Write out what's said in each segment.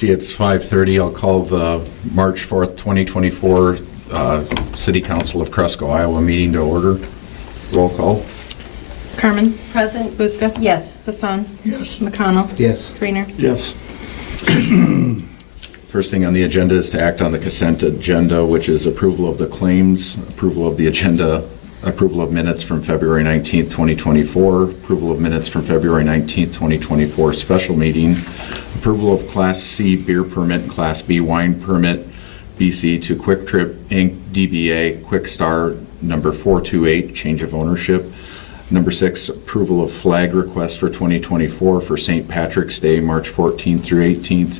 See, it's 5:30. I'll call the March 4th, 2024 City Council of Cresco, Iowa meeting to order. Roll call. Carmen. Present. Buska. Yes. Hassan. Yes. McConnell. Yes. Greener. Yes. First thing on the agenda is to act on the consent agenda, which is approval of the claims, approval of the agenda, approval of minutes from February 19th, 2024, approval of minutes from February 19th, 2024 special meeting, approval of Class C beer permit, Class B wine permit, BC to Quick Trip Inc., DBA Quick Star number 428, change of ownership. Number 6, approval of flag request for 2024 for St. Patrick's Day, March 14th through 18th.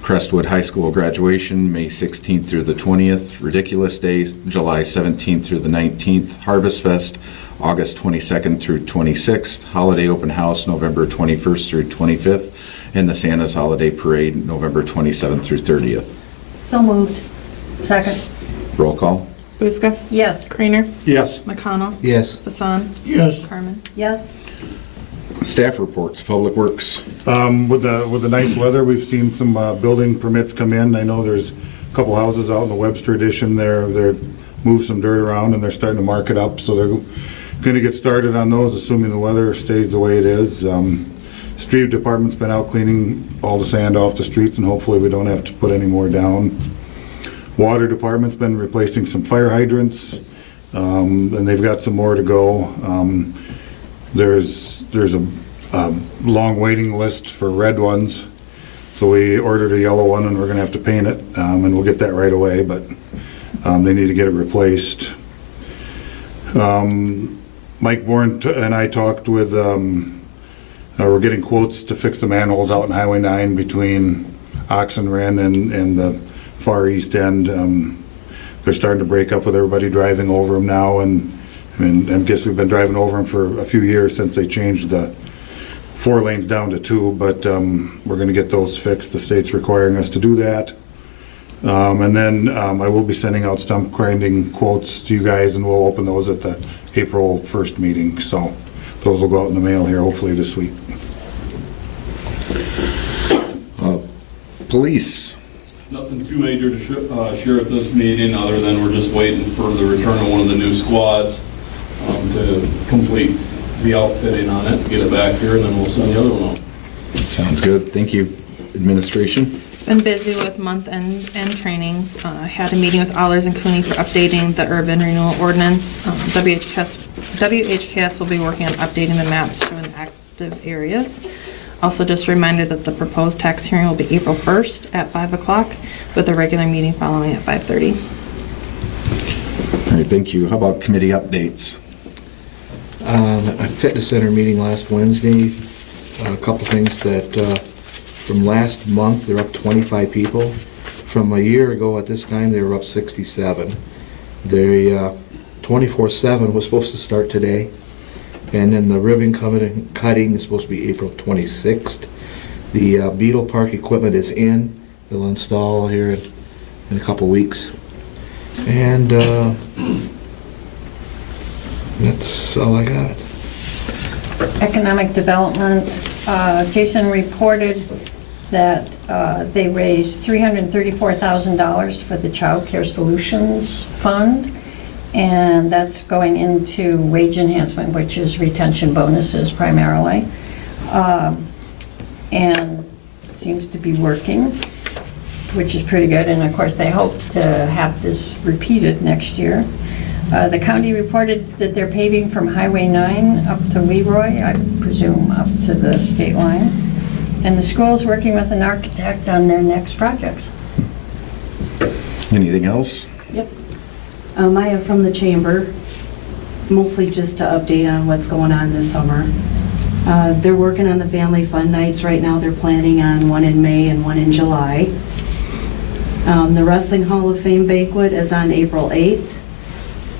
Crestwood High School graduation, May 16th through the 20th. Ridiculous Days, July 17th through the 19th. Harvest Fest, August 22nd through 26th. Holiday Open House, November 21st through 25th. And the Santa's Holiday Parade, November 27th through 30th. So moved. Second. Roll call. Buska. Yes. Greener. Yes. McConnell. Yes. Hassan. Yes. Carmen. Yes. Staff reports, Public Works. With the nice weather, we've seen some building permits come in. I know there's a couple houses out in the Webster Addition there. They've moved some dirt around and they're starting to mark it up. So they're going to get started on those, assuming the weather stays the way it is. Street department's been out cleaning all the sand off the streets, and hopefully we don't have to put any more down. Water department's been replacing some fire hydrants, and they've got some more to go. There's a long waiting list for red ones, so we ordered a yellow one and we're gonna have to paint it, and we'll get that right away, but they need to get it replaced. Mike Bourne and I talked with, we're getting quotes to fix the manholes out in Highway 9 between Oxenren and the far east end. They're starting to break up with everybody driving over them now, and I guess we've been driving over them for a few years since they changed the 4 lanes down to 2, but we're going to get those fixed. The state's requiring us to do that. And then I will be sending out stump grinding quotes to you guys, and we'll open those at the April 1st meeting. So those will go out in the mail here hopefully this week. Police. Nothing too major to share at this meeting, other than we're just waiting for the return of one of the new squads to complete the outfitting on it, get it back here, and then we'll send the other one out. Sounds good. Thank you. Administration. Been busy with month-end and trainings. Had a meeting with Allers and Cooney for updating the urban renewal ordinance. WHKS will be working on updating the maps showing active areas. Also, just a reminder that the proposed tax hearing will be April 1st at 5 o'clock with a regular meeting following at 5:30. All right, thank you. How about committee updates? A fitness center meeting last Wednesday. A couple things that from last month they're up 25 people. From a year ago at this time they were up 67. The 24/7 was supposed to start today, and then the ribbon cutting is supposed to be April 26th. The Beetle Park equipment is in. They'll install here in a couple weeks, and that's all I got. Economic Development, Jason reported that they raised $334,000 for the Child Care Solutions Fund, and that's going into wage enhancement, which is retention bonuses primarily, and seems to be working, which is pretty good. And of course they hope to have this repeated next year. The county reported that they're paving from Highway 9 up to Leroy, I presume up to the state line. And the school's working with an architect on their next projects. Anything else? Yep. I have from the chamber, mostly just to update on what's going on this summer. They're working on the family fun nights right now. They're planning on one in May and one in July. The Wrestling Hall of Fame banquet is on April 8th.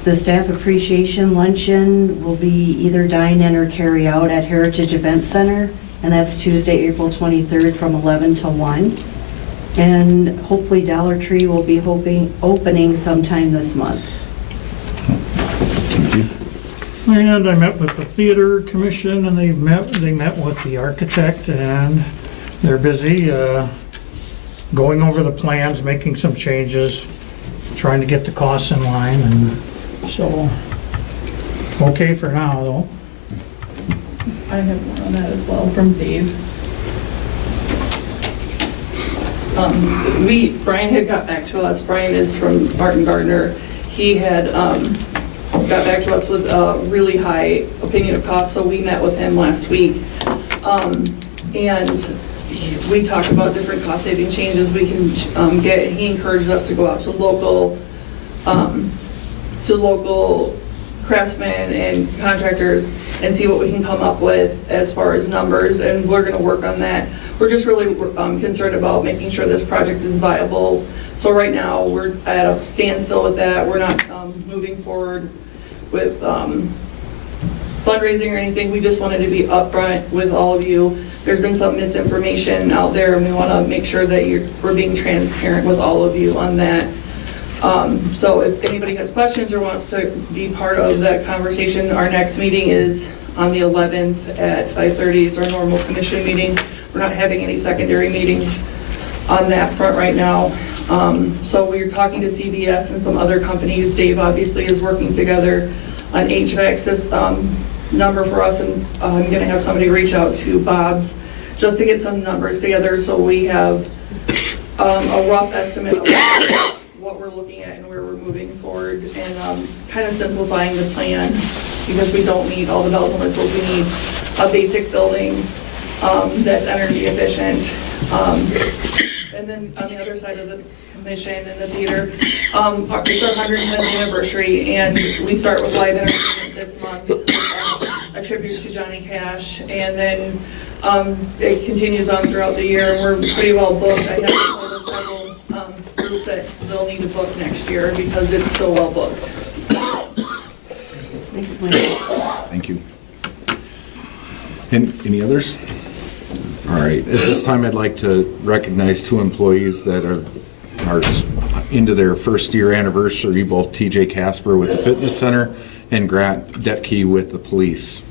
The staff appreciation luncheon will be either dine-in or carry out at Heritage Event Center, and that's Tuesday, April 23rd from 11 to 1. And hopefully Dollar Tree will be opening sometime this month. Thank you. And I met with the theater commission, and they met with the architect, and they're busy. going over the plans, making some changes, trying to get the costs in line, and so, okay for now, though. I have one on that as well from Dave. Brian had got back to us. Brian is from Martin Gardner. He had got back to us with a really high opinion of cost, so we met with him last week. And we talked about different cost-saving changes we can get. He encouraged us to go out to local craftsmen and contractors and see what we can come up with as far as numbers, and we're going to work on that. We're just really concerned about making sure this project is viable. So right now, we're at a standstill with that. We're not moving forward with fundraising or anything. We just wanted to be upfront with all of you. There's been some misinformation out there, and we want to make sure that we're being transparent with all of you on that. So if anybody has questions or wants to be part of that conversation, our next meeting is on the 11th at 5:30. It's our normal commission meeting. We're not having any secondary meetings on that front right now. So we're talking to CVS and some other companies. Dave obviously is working together on HVAC system number for us, and I'm going to have somebody reach out to Bob's just to get some numbers together so we have a rough estimate of what we're looking at and where we're moving forward, and kind of simplifying the plan because we don't need all the bells and whistles. We need a basic building that's energy efficient. And then on the other side of the commission and the theater, it's our 110th anniversary, and we start with live entertainment this month, a tribute to Johnny Cash, and then it continues on throughout the year, and we're pretty well booked. I have told several groups that they'll need to book next year because it's so well booked. Thanks, Mike. Thank you. Any others? All right, at this time, I'd like to recognize two employees that are into their first year anniversary, both TJ Casper with the Fitness Center and Grant Detke with the police.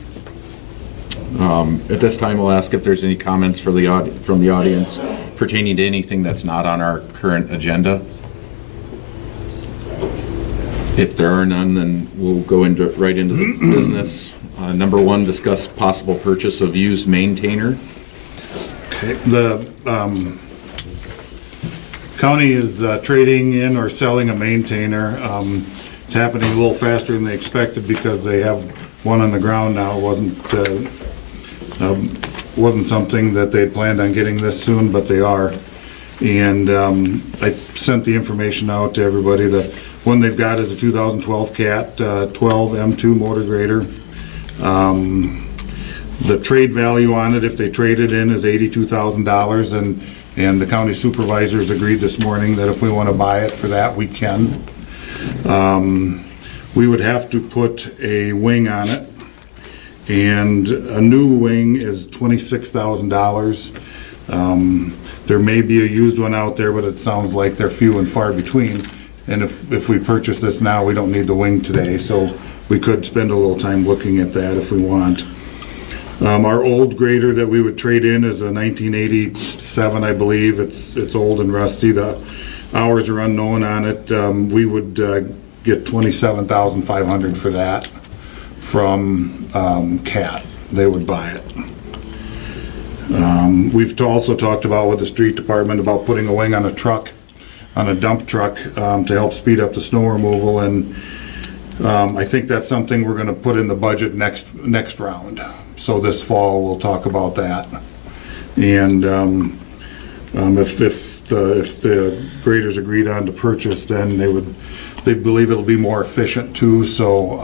At this time, we'll ask if there's any comments from the audience pertaining to anything that's not on our current agenda. If there are none, then we'll go right into the business. Number one, discuss possible purchase of used maintainer. The county is trading in or selling a maintainer. It's happening a little faster than they expected because they have one on the ground now. It wasn't something that they had planned on getting this soon, but they are. And I sent the information out to everybody. The one they've got is a 2012 Cat 12 M2 motor grader. The trade value on it, if they trade it in, is $82,000, and the county supervisors agreed this morning that if we want to buy it for that, we can. We would have to put a wing on it, and a new wing is $26,000. There may be a used one out there, but it sounds like they're few and far between. And if we purchase this now, we don't need the wing today, so we could spend a little time looking at that if we want. Our old grader that we would trade in is a 1987, I believe. It's old and rusty. The hours are unknown on it. We would get $27,500 for that from CAT. They would buy it. We've also talked about with the street department about putting a wing on a truck, on a dump truck, to help speed up the snow removal, and I think that's something we're going to put in the budget next round. So this fall we'll talk about that. And if the graders agreed on to purchase, then they believe it'll be more efficient too. So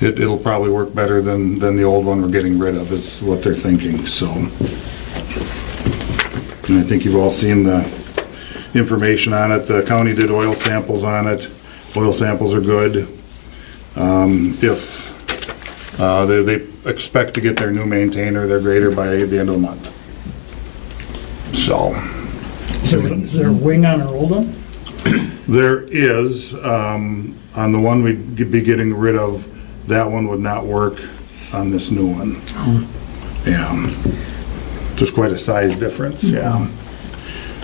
it'll probably work better than the old one we're getting rid of, is what they're thinking. So, and I think you've all seen the information on it. The county did oil samples on it. Oil samples are good. They expect to get their new maintainer, their grader, by the end of the month. So. Is there a wing on our old one? There is, on the one we'd be getting rid of, that one would not work on this new one. Yeah. There's quite a size difference, yeah.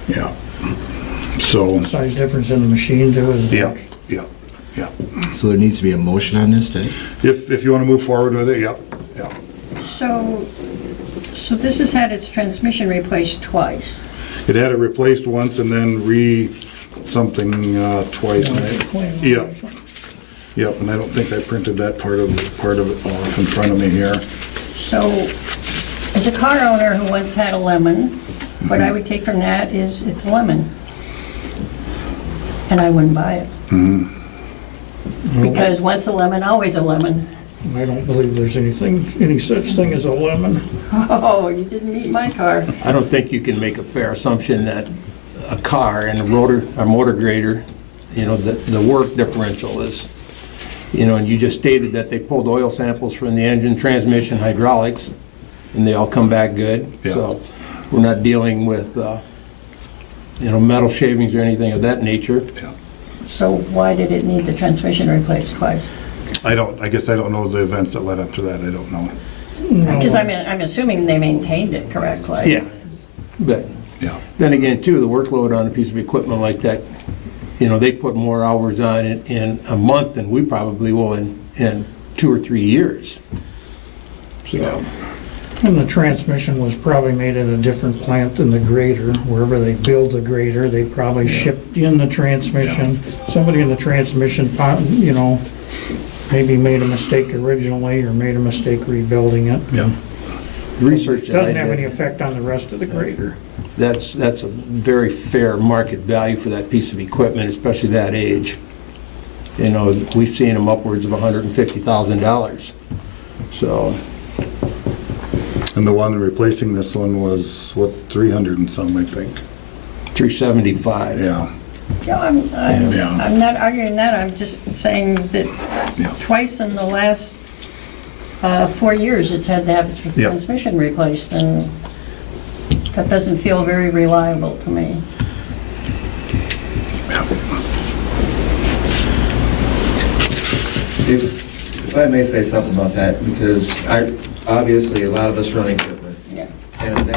Yeah. So, Size difference in the machine too is. yeah, yeah, yeah. So there needs to be a motion on this today? If you want to move forward with it, yep, yeah. So this has had its transmission replaced twice. It had it replaced once and then something twice. And Yep, yep, and I don't think I printed that part of it off in front of me here. So as a car owner who once had a lemon, what I would take from that is it's lemon. And I wouldn't buy it. Because once a lemon, always a lemon. I don't believe there's any such thing as a lemon. Oh, you didn't meet my car. I don't think you can make a fair assumption that a car and a motor grader, the work differential is, and you just stated that they pulled oil samples from the engine, transmission, hydraulics, and they all come back good. Yeah. So we're not dealing with, metal shavings or anything of that nature. Yeah. So why did it need the transmission replaced twice? I guess I don't know the events that led up to that, I don't know. Because I'm assuming they maintained it correctly. Yeah. But Yeah, then again, too, the workload on a piece of equipment like that, they put more hours on it in a month than we probably will in 2 or 3 years. So, And the transmission was probably made at a different plant than the grader. Wherever they build the grader, they probably shipped in the transmission. Somebody in the transmission, maybe made a mistake originally or made a mistake rebuilding it. yeah. research that I Doesn't have any did, effect on the rest of the grader. that's a very fair market value for that piece of equipment, especially that age. We've seen them upwards of $150,000. So, And the one replacing this one was, 300 and some, I think. 375. Yeah, Yeah, Yeah. I'm not arguing that, I'm just saying that yeah. twice in the last 4 years, it's had to have its Yeah. transmission replaced, and that doesn't feel very reliable to me. If I may say something about that, because obviously a lot of us run equipment, Yeah. and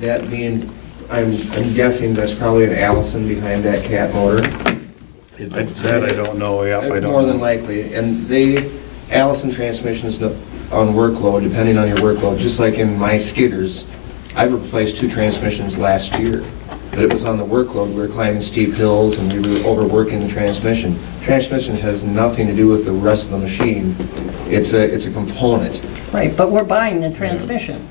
that being, I'm guessing that's probably an Allison behind that cat motor. That I don't know, yeah, I don't know. More than likely, and Allison transmissions on workload, depending on your workload, just like in my skidders, I've replaced 2 transmissions last year, but it was on the workload. We were climbing steep hills and we were overworking the transmission. Transmission has nothing to do with the rest of the machine. It's a component. Right, but we're buying the transmission.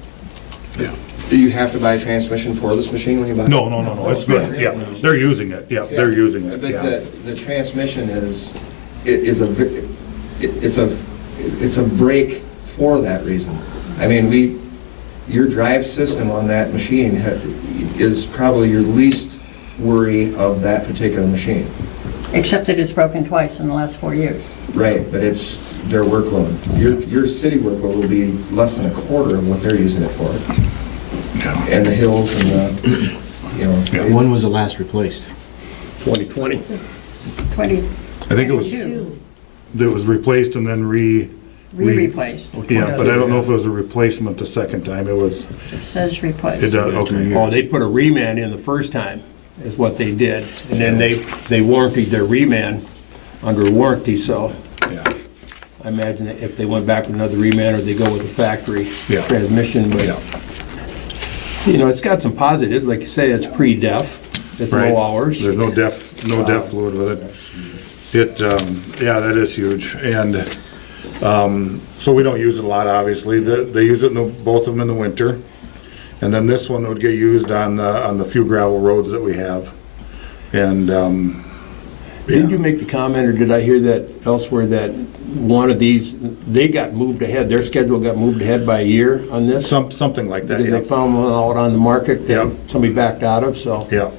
Yeah. Do you have to buy a transmission for this machine when you buy it? No, it's good, yeah, they're using it, yeah, they're using it, But yeah. the transmission it's a brake for that reason. I mean, your drive system on that machine is probably your least worry of that particular machine. Except that it's broken twice in the last 4 years. Right, but it's their workload. Your city workload will be less than a quarter of what they're using it for. Yeah. And the hills and Yeah. When was the last replaced? 2020. 20, I think it was replaced and then re-replaced. yeah, but I don't know if it was a replacement the second time, it was, It says replaced. it does, okay. Oh, they put a reman in the first time, is what they did. And then they warrantied their reman under warranty, so Yeah. I imagine that if they went back with another reman or they go with a factory Yeah. transmission, but, Yeah. it's got some positives. Like you say, it's pre-def, it's Right. low hours. There's no def fluid with it. Yeah, that is huge, and, so we don't use it a lot, obviously. They use it, both of them in the winter, and then this one would get used on the few gravel roads that we have, and, Didn't you yeah. make the comment, or did I hear that elsewhere, that one of these, they got moved ahead, their schedule got moved ahead by a year on this? Something like that, Because they yeah. found one out on the market Yeah. that somebody backed out of, so. Yeah,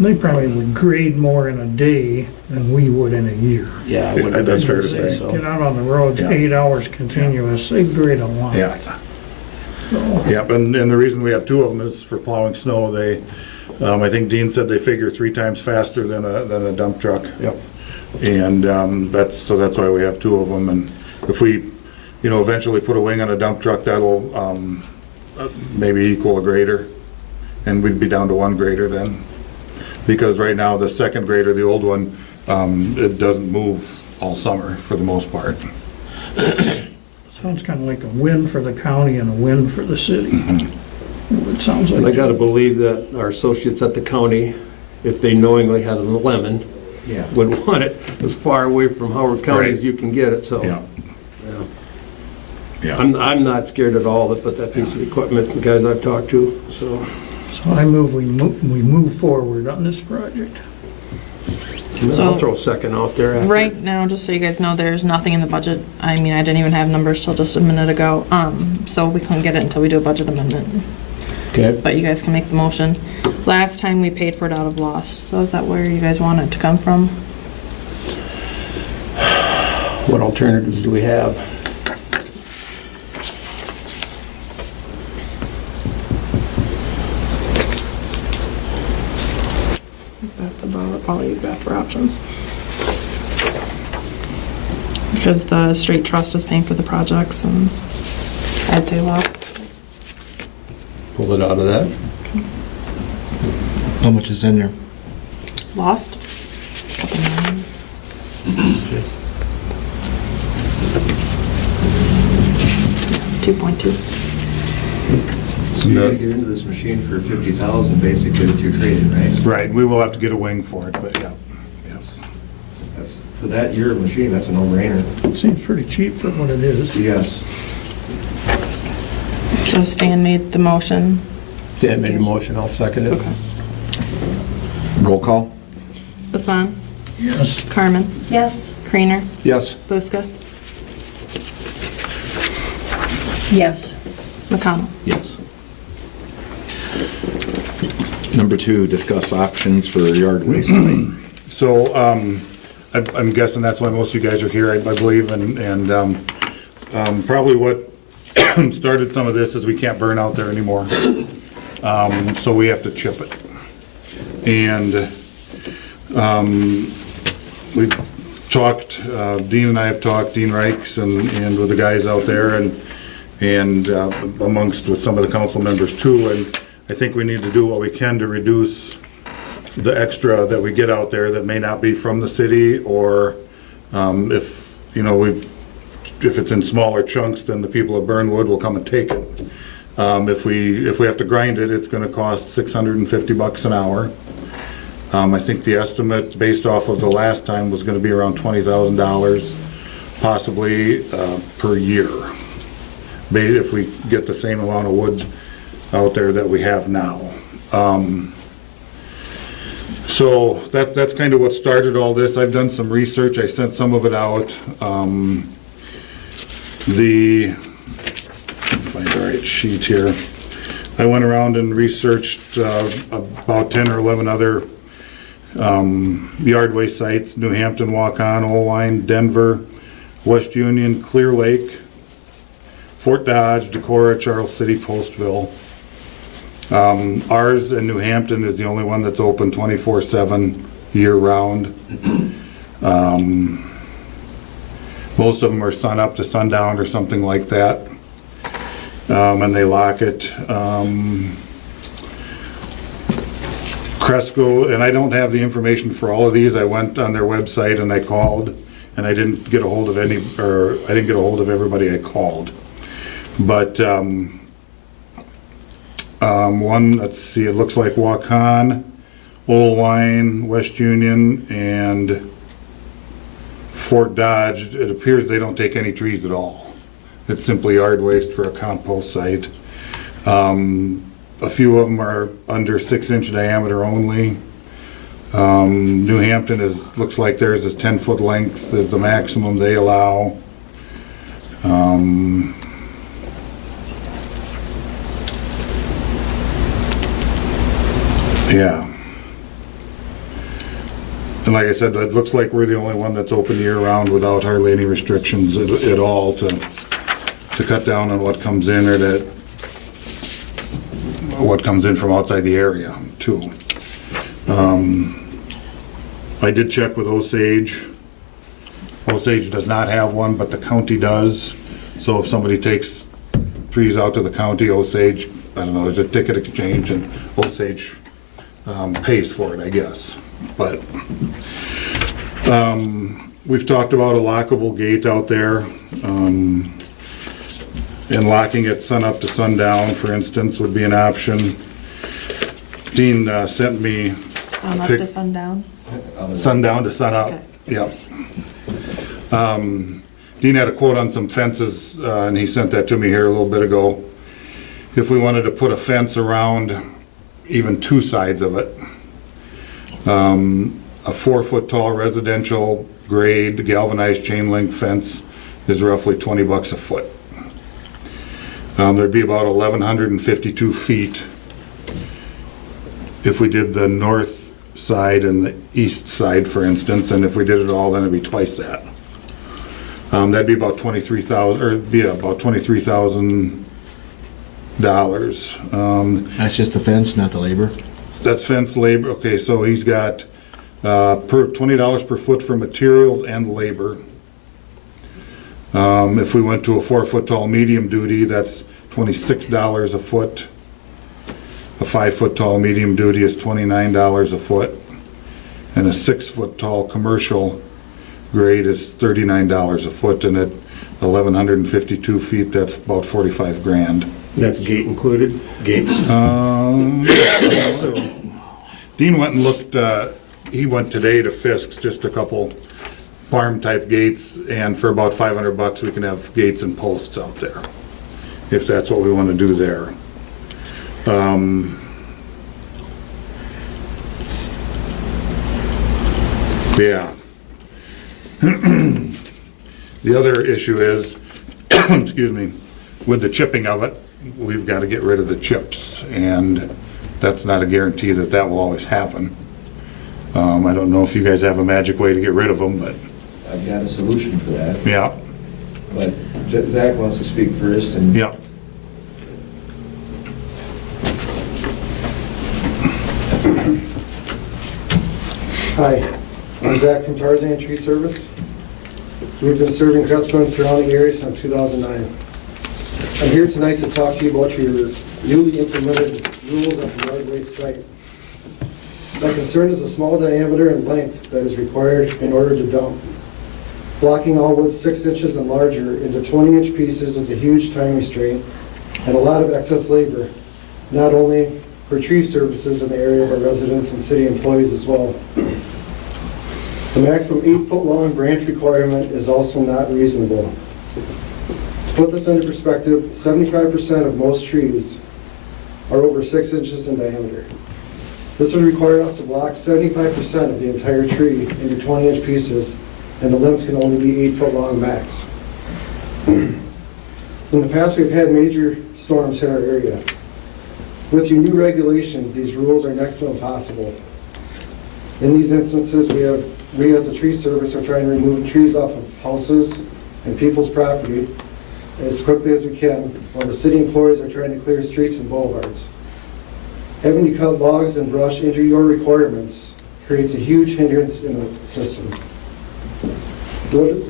They probably would grade more in a day than we would in a year. Yeah. I Yeah, wouldn't that's fair to say say. so. Get out on the roads, Yeah. 8 hours continuous, they grade a lot. yeah. Yep, and the reason we have 2 of them is for plowing snow. I think Dean said they figure 3 times faster than a dump truck. Yep. And that's why we have 2 of them. And if we, eventually put a wing on a dump truck, that'll maybe equal a grader. and we'd be down to one grader then. Because right now, the second grader, the old one, it doesn't move all summer for the most part. Sounds kind of like a win for the county and a win for the city. It sounds And I like. gotta believe that our associates at the county, if they knowingly had a lemon, Yeah. would want it as far away from Howard County as you can get it, so. Yeah. Yeah. Yeah. I'm not scared at all to put that piece of equipment, the guys I've talked to, so. So I move, we move forward on this project. So- I'll throw a second out there after. Right now, just so you guys know, there's nothing in the budget. I mean, I didn't even have numbers till just a minute ago. So we couldn't get it until we do a budget amendment. Okay. But you guys can make the motion. Last time we paid for it out of lost. So is that where you guys want it to come from? What alternatives do we have? That's about all you've got for options. Because the street trust is paying for the projects, and I'd say lost. Pull it out of that. How much is in there? Lost? Couple million. 2.2. So you're gonna get into this machine for 50,000 basically with your trade-in, right? Right, we will have to get a wing for it, but yeah. Yes. That's, for that year of machine, that's a no-brainer. Seems pretty cheap for what it is. Yes. So Stan made the motion. Dan made a motion, I'll second it. Okay. Roll call? Hassan? Yes. Carmen? Yes, Creener? Yes. Buska? Yes. McConnell? Yes. Number 2, discuss options for yard waste site. So, I'm guessing that's why most of you guys are here, I believe, and probably what started some of this is we can't burn out there anymore. So we have to chip it. And we've talked, Dean and I have talked, Dean Reichs and with the guys out there and amongst with some of the council members too, and I think we need to do what we can to reduce the extra that we get out there that may not be from the city, or if, you know, if it's in smaller chunks, then the people of Burnwood will come and take it. If we have to grind it, it's gonna cost $650 an hour. I think the estimate, based off of the last time, was gonna be around $20,000, possibly, per year. If we get the same amount of wood out there that we have now. So that's kind of what started all this. I've done some research, I sent some of it out. Let me find the right sheet here. I went around and researched about 10 or 11 other yard waste sites: New Hampton, Waukon, Oelwein, Denver, West Union, Clear Lake, Fort Dodge, Decorah, Charles City, Postville. Ours in New Hampton is the only one that's open 24/7 year-round. Most of them are sun up to sundown or something like that, and they lock it. Cresco, and I don't have the information for all of these. I went on their website and I called, and I didn't get a hold of any, or I didn't get a hold of everybody I called. But one, let's see, it looks like Waukon, Oelwein, West Union, and Fort Dodge. It appears they don't take any trees at all. It's simply yard waste for a compost site. A few of them are under 6-inch diameter only. New Hampton looks like theirs is 10-foot length is the maximum they allow. Yeah. And like I said, it looks like we're the only one that's open year-round without hardly any restrictions at all to cut down on what comes in, or what comes in from outside the area, too. I did check with Osage. Osage does not have one, but the county does. So if somebody takes trees out to the county, Osage I don't know, there's a ticket exchange and Osage pays for it, I guess. But we've talked about a lockable gate out there. And locking it sun up to sundown, for instance, would be an option. Dean sent me Sun up to sundown. sundown to sun up. Okay. Yep. Dean had a quote on some fences, and he sent that to me here a little bit ago. If we wanted to put a fence around even two sides of it, a 4-foot tall residential grade galvanized chain link fence is roughly $20 a foot. There'd be about 1,152 feet if we did the north side and the east side, for instance, and if we did it all, then it'd be twice that. That'd be about $23,000, or it'd be about $23,000. That's just the fence, not the labor? That's fence labor. Okay, so he's got $20 per foot for materials and labor. If we went to a 4-foot tall medium duty, that's $26 a foot. A 5-foot tall medium duty is $29 a foot. And a 6-foot tall commercial grade is $39 a foot. And at 1,152 feet, that's about 45 grand. That's gate included? Gates? Dean went and looked, he went today to Fisk's, just a couple farm-type gates, and for about $500 we can have gates and posts out there, if that's what we want to do there. Yeah. The other issue is, excuse me, with the chipping of it, we've got to get rid of the chips, and that's not a guarantee that that will always happen. I don't know if you guys have a magic way to get rid of them, but I've got a solution for that, yeah, but Zach wants to speak first, and yeah. Hi, I'm Zach from Tarzan Tree Service. We've been serving Cresco and surrounding areas since 2009. I'm here tonight to talk to you about your newly implemented rules at the yard waste site. My concern is the small diameter and length that is required in order to dump. Blocking all wood 6 inches and larger into 20-inch pieces is a huge time restraint and a lot of excess labor, not only for tree services in the area, but residents and city employees as well. The maximum 8-foot long branch requirement is also not reasonable. To put this into perspective, 75% of most trees are over 6 inches in diameter. This would require us to block 75% of the entire tree into 20-inch pieces, and the limbs can only be 8-foot long max. In the past, we've had major storms hit our area. With your new regulations, these rules are next to impossible. In these instances, we as a tree service are trying to remove trees off of houses and people's property as quickly as we can, while the city employees are trying to clear streets and boulevards. Having to cut logs and brush into your requirements creates a huge hindrance in the system.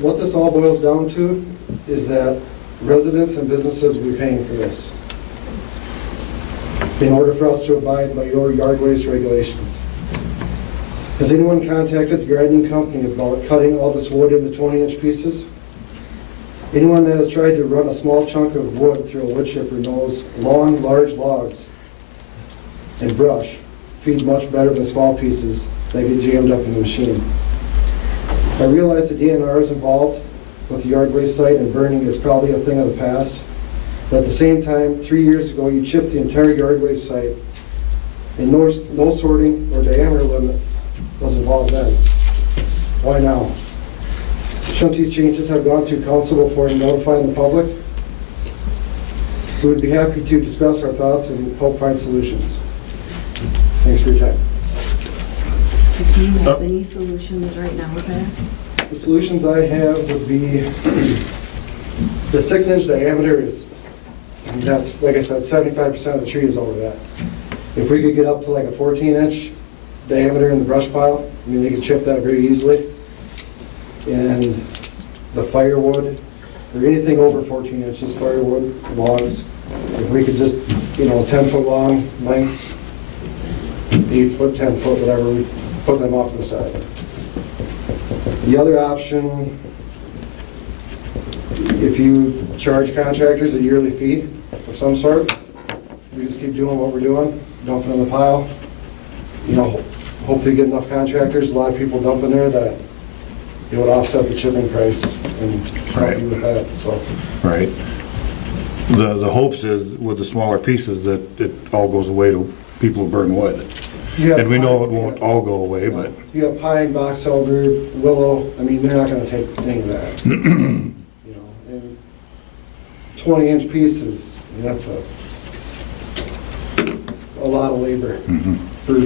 What this all boils down to is that residents and businesses will be paying for this in order for us to abide by your yard waste regulations. Has anyone contacted the grinding company about cutting all this wood into 20-inch pieces? Anyone that has tried to run a small chunk of wood through a wood chipper knows long, large logs and brush feed much better than small pieces that get jammed up in the machine. I realize the DNR is involved with the yard waste site and burning is probably a thing of the past, but at the same time, 3 years ago, you chipped the entire yard waste site and no sorting or diameter limit was involved then. Why now? Shouldn't these changes have gone through council before notifying the public? We would be happy to discuss our thoughts and help find solutions. Thanks for your time. Do you have any solutions right now, Zach? The solutions I have would be the 6-inch diameter is, that's, like I said, 75% of the tree is over that. If we could get up to like a 14-inch diameter in the brush pile, I mean, they could chip that very easily. And the firewood, or anything over 14 inches, firewood, logs, if we could just 10-foot long lengths, 8 foot, 10 foot, whatever, we put them off to the side. The other option, if you charge contractors a yearly fee of some sort, we just keep doing what we're doing, dump it in the pile. Hopefully get enough contractors, a lot of people dump in there that it would offset the chipping price and help you with that, so. Right. The hopes is with the smaller pieces that it all goes away to people who burn wood. And we know it won't all go away, but. You have pine, box elder, willow, they're not gonna take any of that. And 20-inch pieces, that's a lot of labor. For,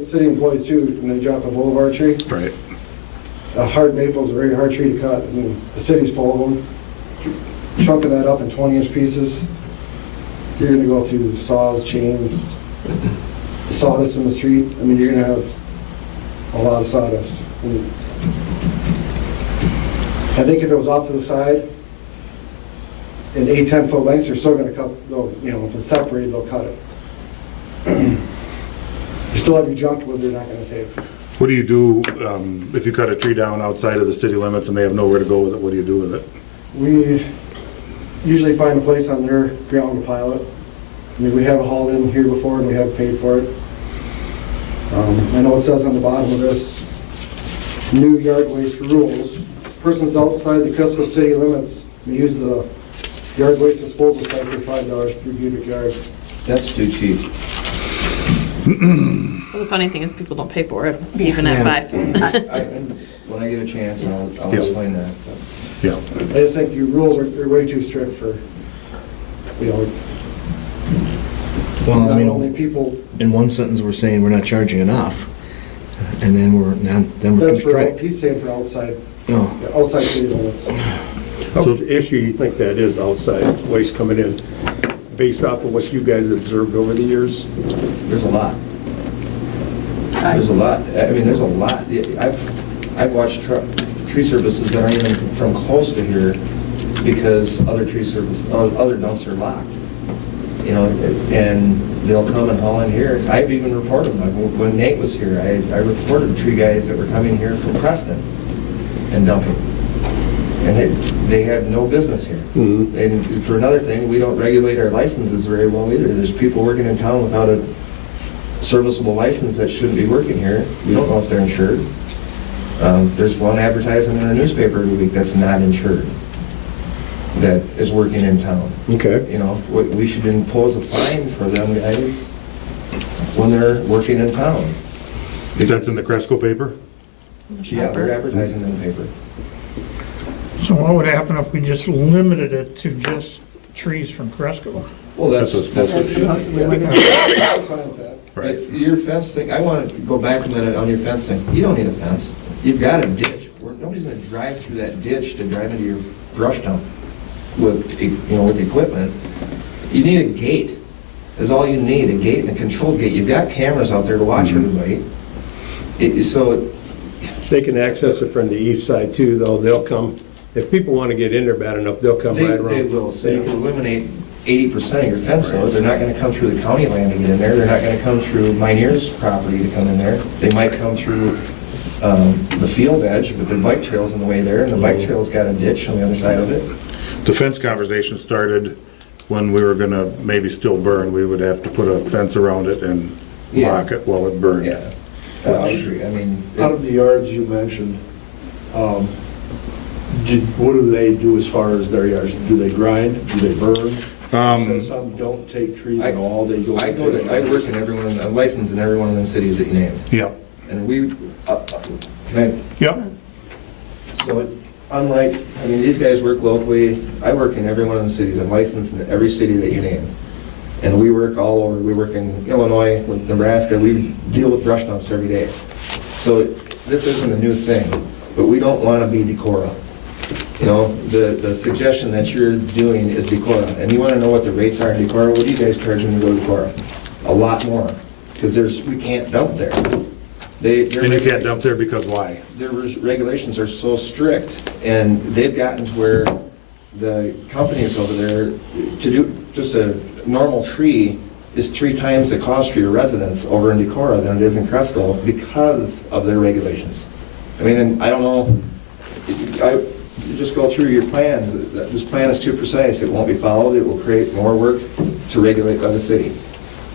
city employees too, when they drop a boulevard tree. Right. A hard maple is a very hard tree to cut, the city's full of them. Chunking that up in 20-inch pieces, you're gonna go through saws, chains, sawdust in the street. You're gonna have a lot of sawdust. I think if it was off to the side, in 8, 10-foot lengths, they're still gonna cut, if it's separated, they'll cut it. You still have your junk wood they're not gonna take. What do you do if you cut a tree down outside of the city limits and they have nowhere to go with it? What do you do with it? We usually find a place on their ground to pile it. We have it hauled in here before and we have paid for it. I know it says on the bottom of this, new yard waste rules. Persons outside the Cresco city limits may use the yard waste disposal site for $5 per cubic yard. That's too cheap. Well, the funny thing is people don't pay for it, even at 5. When I get a chance, I'll explain that. Yeah. I just think the rules are way too strict for, Well, not only people. in one sentence, we're saying we're not charging enough, and then we're going That's to for, strike. he's saying for outside, No. outside city limits. How much issue you think that is outside waste coming in, based off of what you guys observed over the years? There's a lot. There's a lot. There's a lot. I've watched tree services that aren't even from close to here because other other dumps are locked. And they'll come and haul in here. I've even reported them. When Nate was here, I reported tree guys that were coming here from Preston and dumping. And they have no business here. Mm-hmm. And for another thing, we don't regulate our licenses very well either. There's people working in town without a serviceable license that shouldn't be working here. We don't know if they're insured. There's one advertising in a newspaper every week that's not insured, that is working in town. Okay. We should impose a fine for them guys when they're working in town. That's in the Cresco paper? Yeah, they're advertising in the paper. So what would happen if we just limited it to just trees from Cresco? Well, that's what it should be. I'm fine with that. Right. Your fence thing, I want to go back a minute on your fence thing. You don't need a fence. You've got a ditch. Nobody's going to drive through that ditch to drive into your brush dump with equipment. You need a gate. Is all you need, a gate and a controlled gate. You've got cameras out there to watch everybody. They can access it from the east side too, though. They'll come, if people want to get in there bad enough, they'll come right around. They will, so you can eliminate 80% of your fence though. They're not going to come through the county land to get in there. They're not going to come through Minear's property to come in there. They might come through the field edge, but their bike trail's in the way there, and the bike trail's got a ditch on the other side of it. The fence conversation started when we were gonna maybe still burn. We would have to put a fence around it and lock it while it burned. Yeah, I agree. Out of the yards you mentioned, what do they do as far as their yards? Do they grind? Do they burn? You said some don't take trees at all, they go. I work in every one of them, I'm licensed in every one of them cities that you named. Yep. And Yep. So unlike, these guys work locally, I work in every one of them cities, I'm licensed in every city that you name. And we work all over, we work in Illinois, with Nebraska, we deal with brush dumps every day. So this isn't a new thing, but we don't want to be Decorah. The suggestion that you're doing is Decorah, and you want to know what the rates are in Decorah, what do you guys charge when you go to Decorah? A lot more, because we can't dump there. And you can't dump there because why? Their regulations are so strict, and they've gotten to where the companies over there, to do just a normal tree is 3 times the cost for your residents over in Decorah than it is in Cresco because of their regulations. I mean, and I don't know, you just go through your plan. This plan is too precise. It won't be followed. It will create more work to regulate by the city.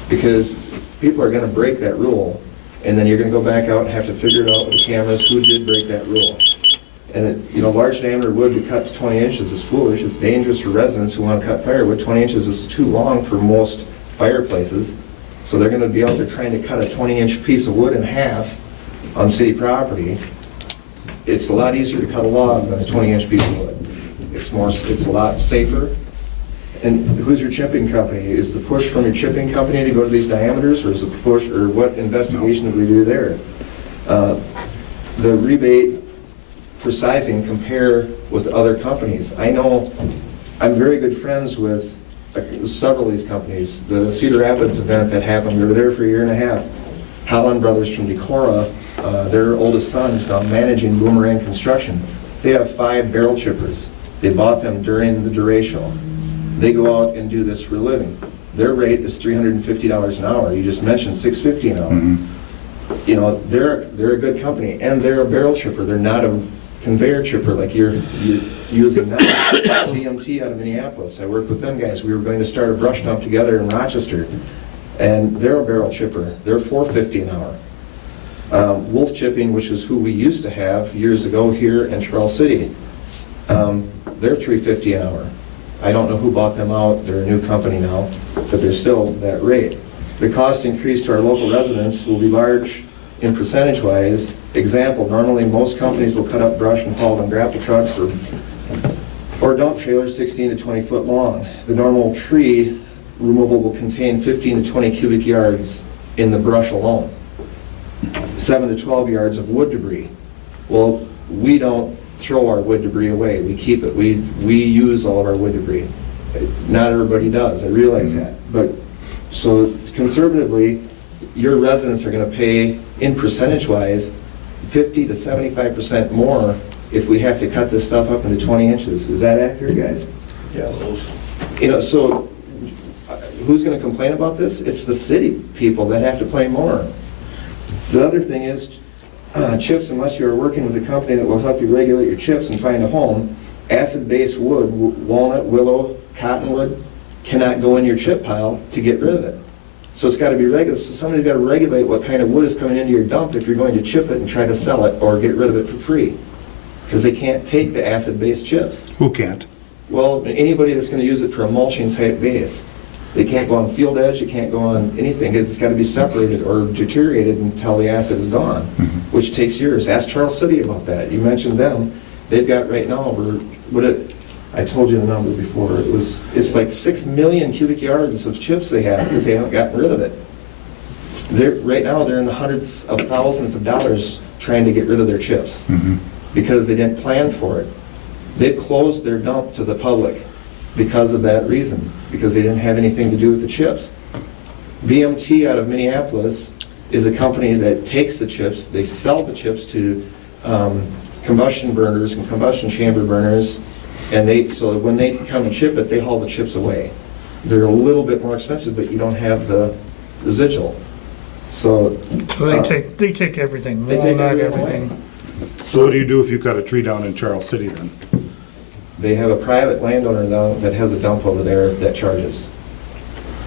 Because people are gonna break that rule, and then you're gonna go back out and have to figure it out with the cameras, who did break that rule. And, large diameter wood to cut to 20 inches is foolish. It's dangerous for residents who want to cut firewood. 20 inches is too long for most fireplaces. So they're going to be out there trying to cut a 20-inch piece of wood in half on city property. It's a lot easier to cut a log than a 20-inch piece of wood. It's a lot safer. And who's your chipping company? Is the push from your chipping company to go to these diameters, or is the push, or what investigation do we do there? The rebate for sizing compare with other companies. I know I'm very good friends with several of these companies. The Cedar Rapids event that happened, we were there for a year and a half. Holland Brothers from Decorah, their oldest son is now managing Boomerang Construction. They have 5 barrel chippers. They bought them during the duration. They go out and do this for a living. Their rate is $350 an hour. You just mentioned $650 an hour. Mm-hmm. They're a good company, and they're a barrel chipper. They're not a conveyor chipper like you're using now. BMT out of Minneapolis. I worked with them guys. We were going to start a brush dump together in Rochester, and they're a barrel chipper. They're $450 an hour. Wolf Chipping, which is who we used to have years ago here in Charles City, they're $350 an hour. I don't know who bought them out. They're a new company now, but they're still that rate. The cost increase to our local residents will be large in percentage-wise. Example, normally most companies will cut up brush and haul it on grapple trucks or dump trailers 16 to 20 foot long. The normal tree removal will contain 15 to 20 cubic yards in the brush alone, 7 to 12 yards of wood debris. Well, we don't throw our wood debris away. We keep it. We use all of our wood debris. Not everybody does. I realize that. But so conservatively, your residents are going to pay, in percentage-wise, 50 to 75% more if we have to cut this stuff up into 20 inches. Is that accurate, guys? Yes. So who's going to complain about this? It's the city people that have to pay more. The other thing is, chips, unless you're working with a company that will help you regulate your chips and find a home, acid-based wood, walnut, willow, cottonwood, cannot go in your chip pile to get rid of it. So it's got to be regulated. So somebody's got to regulate what kind of wood is coming into your dump if you're going to chip it and try to sell it or get rid of it for free. Because they can't take the acid-based chips. Who can't? Well, anybody that's going to use it for a mulching type base. They can't go on field edge, it can't go on anything. It's got to be separated or deteriorated until the acid is gone, which takes years. Ask Charles City about that. You mentioned them. They've got right now over, I told you the number before. It's like 6 million cubic yards of chips they have because they haven't gotten rid of it. Right now they're in the hundreds of thousands of dollars trying to get rid of their chips because they didn't plan for it. They've closed their dump to the public because of that reason, because they didn't have anything to do with the chips. BMT out of Minneapolis is a company that takes the chips, they sell the chips to combustion burners and combustion chamber burners, and so when they come and chip it, they haul the chips away. They're a little bit more expensive, but you don't have the residual. So they take everything. They take not everything away. So what do you do if you cut a tree down in Charles City then? They have a private landowner now that has a dump over there that charges.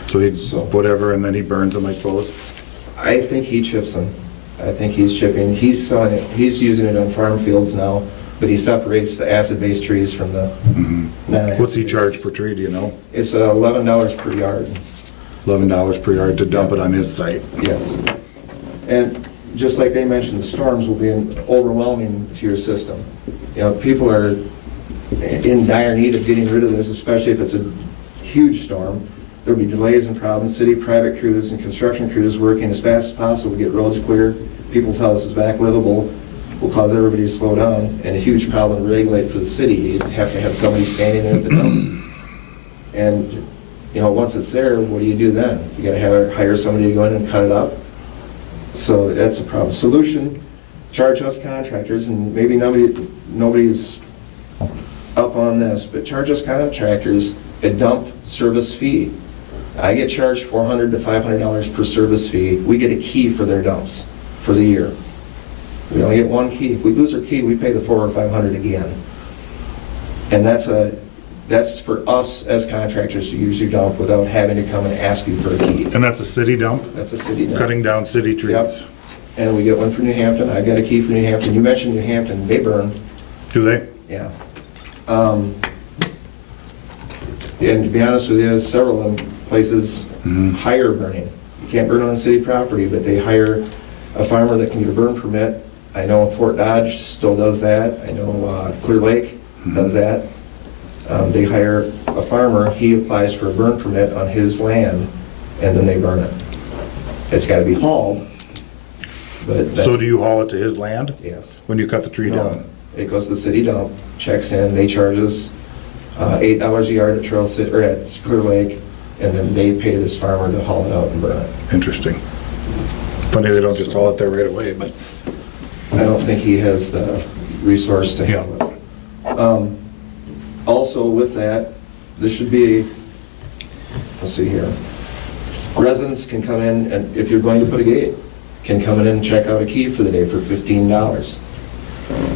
So he's whatever, and then he burns them, I suppose? I think he chips them. I think he's chipping. He's selling it. He's using it on farm fields now, but he separates the acid-based trees from the non-acid. What's he charge per tree, do you know? It's $11 per yard. $11 per yard to dump it on his site. Yes. And just like they mentioned, the storms will be overwhelming to your system. People are in dire need of getting rid of this, especially if it's a huge storm. There'll be delays and problems. City, private crews, and construction crews working as fast as possible to get roads clear, people's houses back livable, will cause everybody to slow down, and a huge problem to regulate for the city. You have to have somebody standing there at the dump. And, once it's there, what do you do then? You gotta hire somebody to go in and cut it up. So that's a problem. Solution, charge us contractors, and maybe nobody's up on this, but charge us contractors a dump service fee. I get charged $400 to $500 per service fee. We get a key for their dumps for the year. We only get one key. If we lose our key, we pay the $400 or $500 again. And that's for us as contractors to use your dump without having to come and ask you for a key. And that's a city dump? That's a city dump. Cutting down city trees? Yep. And we get one for New Hampton. I got a key for New Hampton. You mentioned New Hampton, they burn. Do they? Yeah. And to be honest with you, several of them places hire burning. You can't burn on city property, but they hire a farmer that can get a burn permit. I know Fort Dodge still does that. I know Clear Lake does that. They hire a farmer, he applies for a burn permit on his land, and then they burn it. It's got to be hauled, but that's... So do you haul it to his land? Yes. When you cut the tree No, down? it goes to the city dump, checks in, they charge us $8 a yard at Trail City, or at Clear Lake, and then they pay this farmer to haul it out and burn it. Interesting. Funny they don't just haul it there right away, but... I don't think he has the resource to handle it. Also with that, this should be, let's see here, residents can come in, and if you're going to put a gate, can come in and check out a key for the day for $15.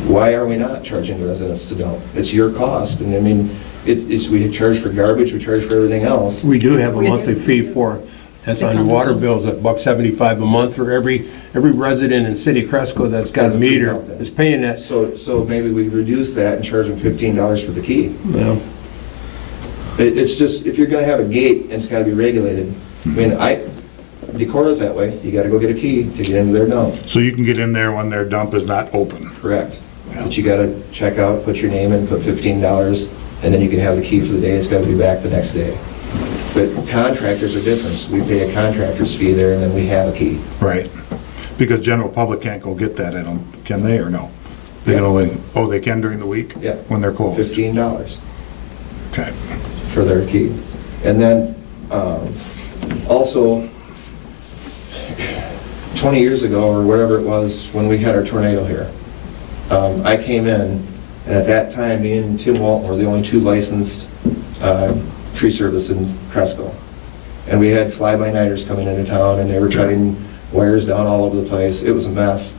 Why are we not charging residents to dump? It's your cost, and I mean, we charge for garbage, we charge for everything else. We do have a monthly fee for, that's on your water bills at $1.75 a month for every resident in City of Cresco that's got a meter is paying that. So maybe we reduce that and charge them $15 for the key. Yeah. It's just, if you're gonna have a gate, and it's gotta be regulated, I mean, Decora's that way, you gotta go get a key to get into their dump. So you can get in there when their dump is not open? Correct. But you gotta check out, put your name in, put $15, and then you can have the key for the day, it's gotta be back the next day. But contractors are different, so we pay a contractor's fee there, and then we have a key. Right. Because general public can't go get that, can they, or no? They can only, they can during the week? Yeah. When they're closed? $15 Okay. for their key. And then, also, 20 years ago, or whatever it was, when we had our tornado here, I came in, and at that time, me and Tim Walton were the only two licensed tree service in Cresco. And we had fly-by-nighters coming into town, and they were cutting wires down all over the place. It was a mess.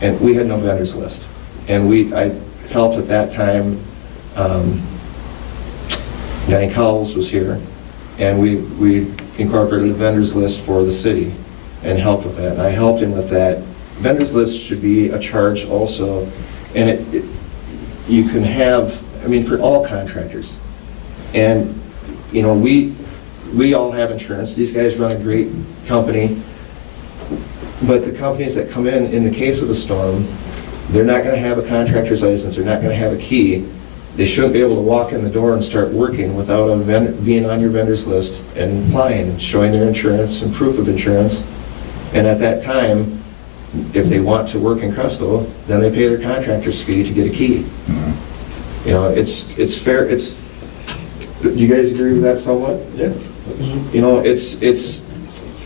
And we had no vendors list. And I helped at that time, Danny Cowles was here, and we incorporated a vendors list for the city and helped with that. And I helped him with that. Vendors list should be a charge also, and you can have, I mean, for all contractors. And, you know, we all have insurance. These guys run a great company. But the companies that come in the case of a storm, they're not going to have a contractor's license. They're not going to have a key. They shouldn't be able to walk in the door and start working without being on your vendor's list and applying, showing their insurance and proof of insurance. And at that time, if they want to work in Cresco, then they pay their contractor's fee to get a key. You know, it's fair. Do you guys agree with that somewhat? Yeah. You know, it's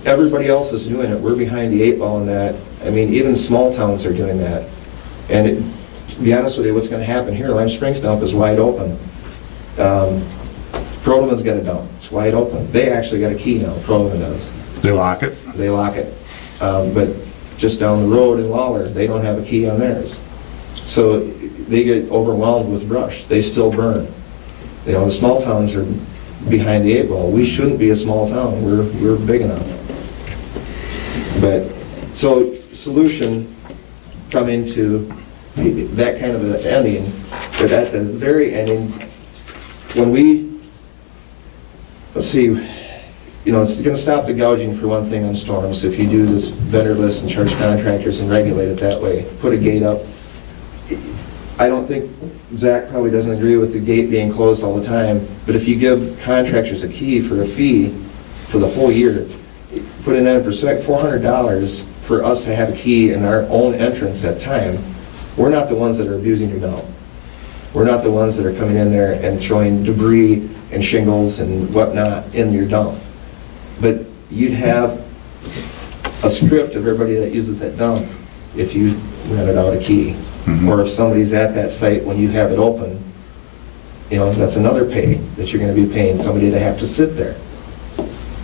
everybody else is doing it. We're behind the 8 ball on that. I mean, even small towns are doing that. And to be honest with you, what's going to happen here, Lime Springs dump is wide open. Providence got a dump. It's wide open. They actually got a key now, Providence does. They lock it? They lock it. But just down the road in Lawler, they don't have a key on theirs. So they get overwhelmed with brush. They still burn. You know, the small towns are behind the 8 ball. We shouldn't be a small town. We're big enough. But, so solution coming to that kind of an ending, but at the very ending, when let's see, you know, it's going to stop the gouging for one thing on storms. If you do this vendor list and charge contractors and regulate it that way, put a gate up. I don't think, Zach probably doesn't agree with the gate being closed all the time, but if you give contractors a key for a fee for the whole year, putting that in perspective, $400 for us to have a key in our own entrance at time, we're not the ones that are abusing your dump. We're not the ones that are coming in there and throwing debris and shingles and whatnot in your dump. But you'd have a script of everybody that uses that dump if you rented out a key. Or if somebody's at that site when you have it open, You know, that's another pay that you're gonna be paying somebody to have to sit there.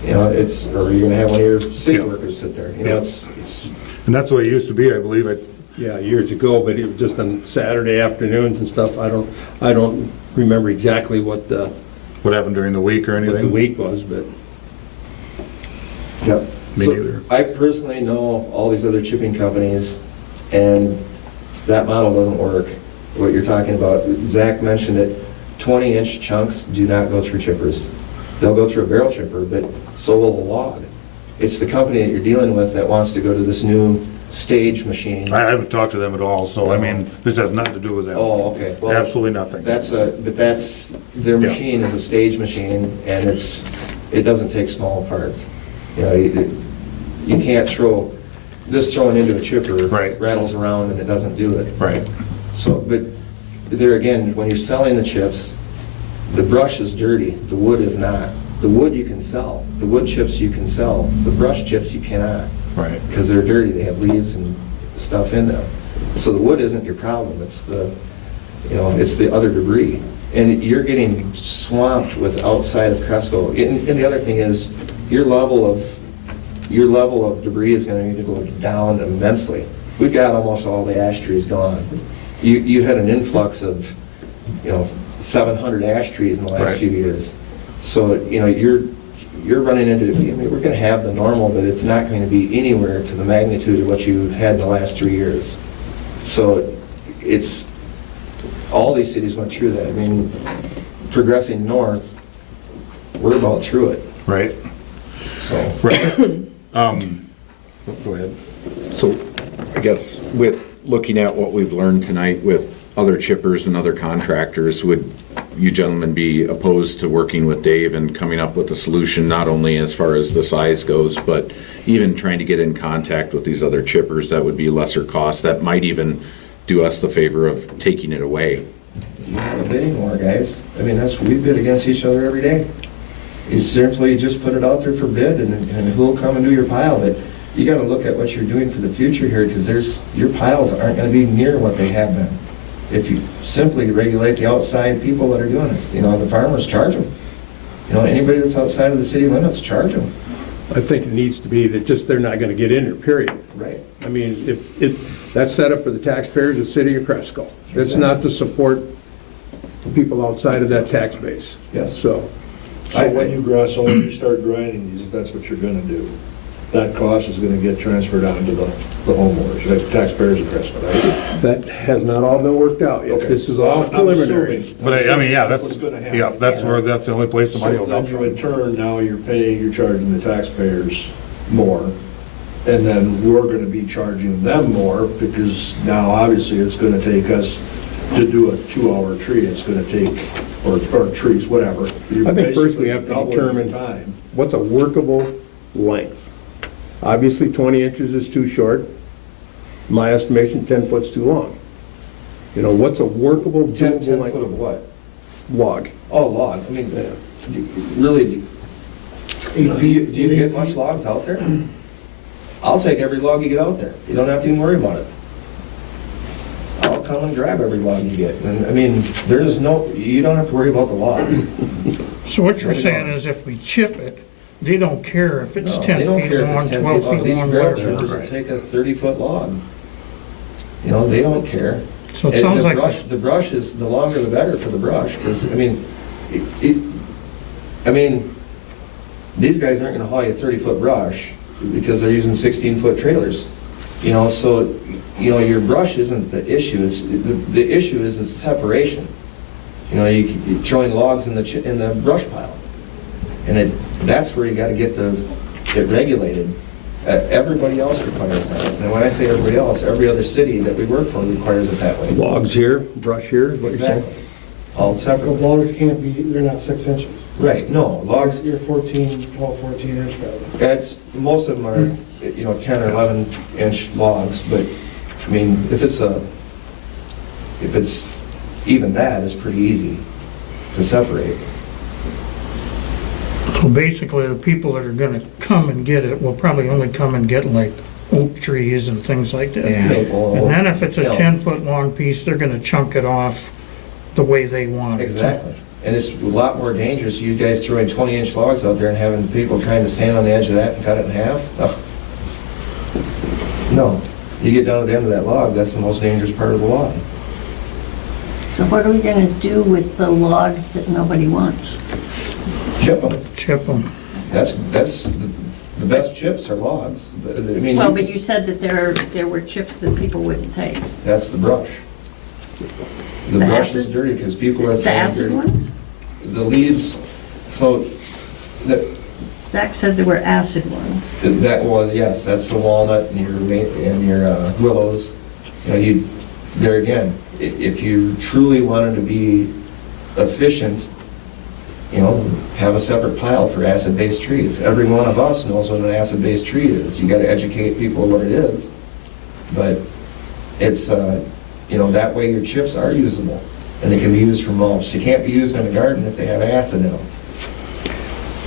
You know, or you're gonna have one of your city Yeah. workers sit there. You know, Yeah. it's, And that's the way it used to be, I believe. Yeah, years ago, but it was just on Saturday afternoons and stuff. I don't remember exactly what the What happened during the week or what the anything? week was, but yep. Me So, neither. I personally know of all these other chipping companies, and that model doesn't work, what you're talking about. Zach mentioned it, 20-inch chunks do not go through chippers. They'll go through a barrel chipper, but so will a log. It's the company that you're dealing with that wants to go to this new stage machine. I haven't talked to them at all, so I mean, this has nothing to do with them. Oh, okay. Well, Absolutely nothing. Their machine is a stage machine, and it doesn't take small parts. You know, you can't throwing into a chipper Right. rattles around and it doesn't do it. Right. So, but there again, when you're selling the chips, the brush is dirty, the wood is not. The wood you can sell, the wood chips you can sell, the brush chips you cannot. Right. Because they're dirty, they have leaves and stuff in them. So the wood isn't your problem, it's the other debris. And you're getting swamped with outside of Cresco. And the other thing is, your level of debris is gonna need to go down immensely. We've got almost all the ash trees gone. You had an influx of, 700 ash trees in the last Right. few years. So, you're running into, we're gonna have the normal, but it's not going to be anywhere to the magnitude of what you had in the last 3 years. So all these cities went through that. I mean, progressing north, we're about through it, Right. so. Right. Go ahead. So I guess with looking at what we've learned tonight with other chippers and other contractors, would you gentlemen be opposed to working with Dave and coming up with a solution, not only as far as the size goes, but even trying to get in contact with these other chippers that would be lesser cost, that might even do us the favor of taking it away? You have a bidding war, guys. I mean, we bid against each other every day. You simply just put it out there for bid, and who'll come and do your pile. But you gotta look at what you're doing for the future here, because your piles aren't gonna be near what they have been. If you simply regulate the outside people that are doing it, the farmers, charge them. Anybody that's outside of the city limits, charge them. I think it needs to be that just they're not gonna get in there, period. Right. I mean, that's set up for the taxpayers of the city of Cresco. It's not to support people outside of that tax base. Yes. So, So when you start grinding these, if that's what you're gonna do, that cost is gonna get transferred on to the homeowners, the taxpayers of Cresco, right? that has not all been worked out yet. Okay. I all I'm preliminary. assuming- But I mean, yeah, what's gonna happen. that's the only place the So money will come then you from. in turn, now you're charging the taxpayers more, and then we're gonna be charging them more, because now obviously it's gonna take us to do a 2-hour tree, it's gonna take, or trees, whatever. You're I think first basically we have to doubling your determine time. what's a workable length. Obviously, 20 inches is too short. My estimation, 10 foot's too long. What's a workable, 10 doable foot of length what? log? Oh, log. I mean, Yeah. really, 8 feet. do you get much logs out there? I'll take every log you get out there. You don't have to even worry about it. I'll come and grab every log you get. And I mean, you don't have to worry about the logs. So what you're saying is if we chip it, they don't care if it's No, 10 they don't feet care if long, it's 10 12 feet long. feet These long, barrel whatever. chippers will take a 30-foot log. They don't care. So it sounds The like, brush- The brush is, the longer the better for the brush, because, these guys aren't gonna haul you a 30-foot brush because they're using 16-foot trailers. So, your brush isn't the issue, the issue is the separation. You're throwing logs in the brush pile. And that's where you gotta get it regulated. Everybody else requires that. And when I say everybody else, every other city that we work for requires it that way. Logs here, brush here, is what you're saying? Exactly. All But separate. logs can't be, they're not 6 inches. Right, no, logs, You're 14 inch probably. most of them are, 10 or 11 inch logs, but, if it's even that, it's pretty easy to separate. so basically the people that are gonna come and get it will probably only come and get like oak trees and things like that. Maple, And then if it's a elm. 10-foot long piece, they're gonna chunk it off the way they want it. Exactly. And it's a lot more dangerous, you guys throwing 20-inch logs out there and having people trying to stand on the edge of that and cut it in half. Ugh. No, you get down to the end of that log, that's the most dangerous part of the log. So what are we gonna do with the logs that nobody wants? Chip them. Chip them. That's the best chips are logs. I mean, Well, but you said that there were chips that people wouldn't take. that's the brush. The The brush is acid? dirty because people are The throwing acid dirty. ones? The leaves, so Zach said there were acid ones. that was, yes, that's the walnut and your willows. You know, there again, if you truly wanted to be efficient, you know, have a separate pile for acid-based trees. Every one of us knows what an acid-based tree is. You gotta educate people what it is. But it's, you know, that way your chips are usable and they can be used for mulch. They can't be used in a garden if they have acid in them.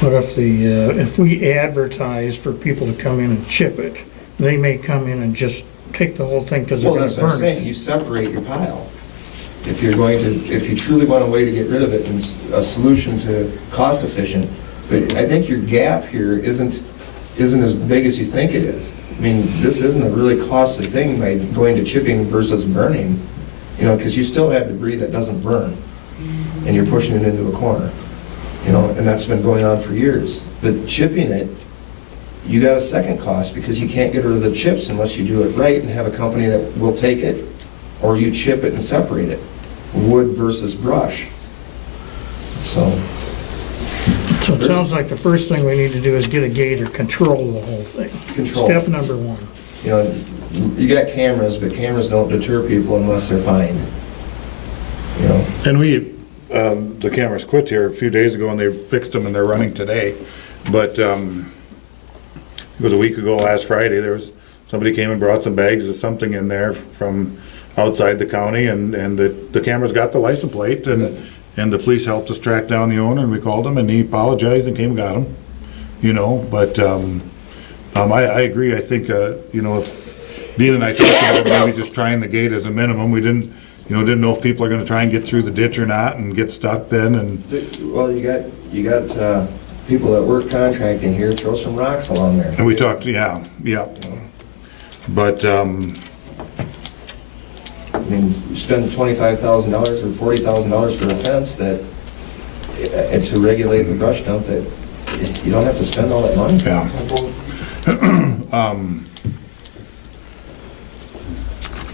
But if we advertise for people to come in and chip it, they may come in and just take the whole thing because they're Well, gonna that's what I'm burn saying, it. you separate your pile. If you truly want a way to get rid of it and a solution to cost efficient, but I think your gap here isn't as big as you think it is. I mean, this isn't a really costly thing by going to chipping versus burning, you know, because you still have debris that doesn't burn, and you're pushing it into a corner, you know, and that's been going on for years. But chipping it, you got a second cost because you can't get rid of the chips unless you do it right and have a company that will take it, or you chip it and separate it, wood versus brush. So So it sounds like the first thing we need to do is get a gate or control the whole thing. Control. Step number one. you know, you got cameras, but cameras don't deter people unless they're fined. You know, And the cameras quit here a few days ago and they fixed them and they're running today. But it was a week ago, last Friday, somebody came and brought some bags of something in there from outside the county and the cameras got the license plate and the police helped us track down the owner and we called him and he apologized and came and got him. You know, but I agree. I think, you know, if Dean and I talked about maybe just trying the gate as a minimum, we didn't know if people are gonna try and get through the ditch or not and get stuck then and. well, you got people that work contracting here, throw some rocks along there. And we talked, yeah. But, I mean, you spend $25,000 or $40,000 for a fence and to regulate the brush dump that, you don't have to spend all that money. yeah.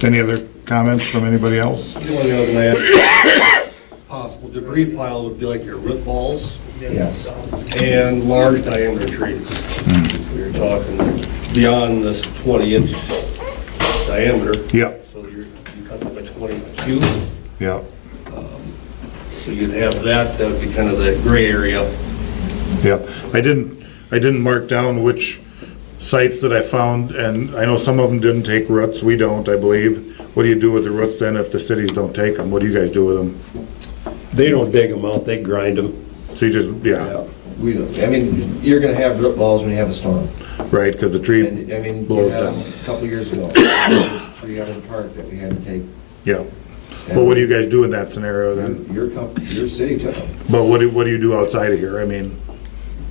Any other comments from anybody else? The only other thing I had, possible debris pile would be like your root balls Yes. and large diameter trees. We're talking beyond this 20-inch diameter. Yeah, So you cut them at 20 cube. yeah, So you'd have that would be kind of the gray area. yeah. I didn't mark down which sites that I found, and I know some of them didn't take roots. We don't, I believe. What do you do with the roots then if the cities don't take them? What do you guys do with them? They don't dig them out, they grind them. So you just, yeah, We don't, I mean, you're gonna have root balls when you have a storm. right, because the tree And, I mean, you blows had down. a couple years ago, there was 3 out in the park that we had to take. Yeah. Well, what do you guys do in that scenario then? Your city took them. But what do you do outside of here? I mean,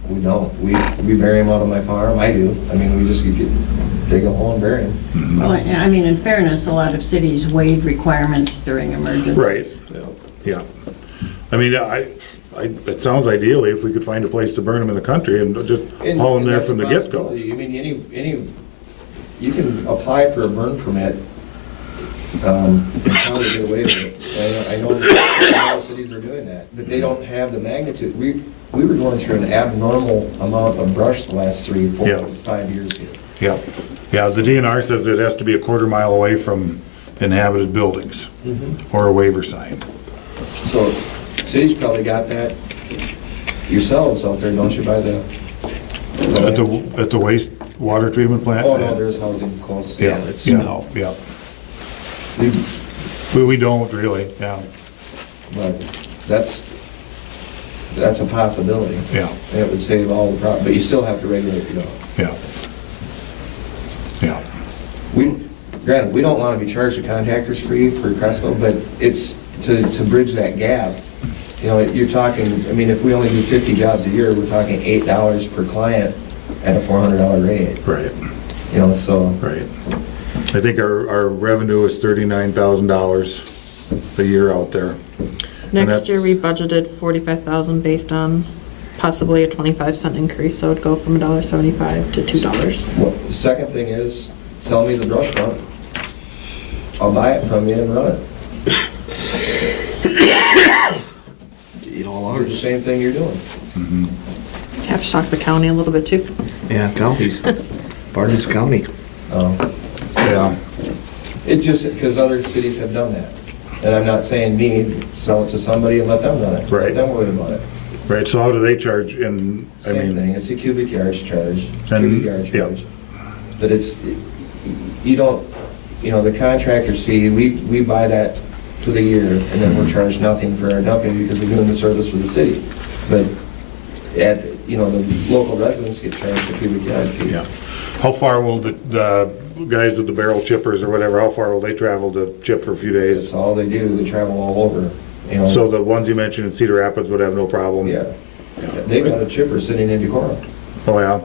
We don't. We bury them out on my farm. I do. I mean, we just dig a hole and bury them. Well, I mean, in fairness, a lot of cities waive requirements during emergencies. right, yeah. I mean, it sounds ideally if we could find a place to burn them in the country and just haul them there that's from a the get-go. possibility. I mean, you can apply for a burn permit and probably get away with it. I know a lot of cities are doing that, but they don't have the magnitude. We were going through an abnormal amount of brush the last 3, 4, Yeah. 5 years here. Yeah, yeah, the DNR says it has to be a quarter mile away from inhabited buildings or a waiver sign. So cities probably got that yourselves out there, don't you, by the... At the waste water treatment plant? Oh, no, there's housing close. Yeah, it's yeah, no. yeah. We- We don't really, yeah, But that's a possibility. yeah, And it would save all the problem, but you still have to regulate your dog. yeah. Yeah, Granted, we don't want to be charged a contactor's fee for Cresco, but it's to bridge that gap, you know, you're talking, I mean, if we only do 50 jobs a year, we're talking $8 per client at a $400 rate. Right, You know, so. right. I think our revenue is $39,000 a year out there. Next year, that's- we budgeted 45,000 based on possibly a 25-cent increase, so it'd go from $1.75 to $2. Well, the second thing is, sell me the brush pump. I'll buy it from you and run it. Eat all Do the ours. same thing you're doing. Have to talk to the county a little bit too. Yeah, counties. Part of this county. Yeah, It just, because other cities have done that. And I'm not saying me, sell it to somebody and let them run it. Right. Let them worry about it. right, so how do they charge in, I Same mean, thing, it's a cubic yards charge, And- cubic yard yeah. charge. But it's, you don't, you know, the contractor's fee, we buy that for the year, and then we're charged nothing for our dumping because we're doing the service for the city. But you know, the local residents get charged a cubic yard fee. yeah. How far will the guys with the barrel chippers or whatever, how far will they travel to chip for a few That's days? all they do, they travel all over, you know. So the ones you mentioned in Cedar Rapids would have no problem? Yeah. They got a chipper sitting in Decorah. Oh, yeah?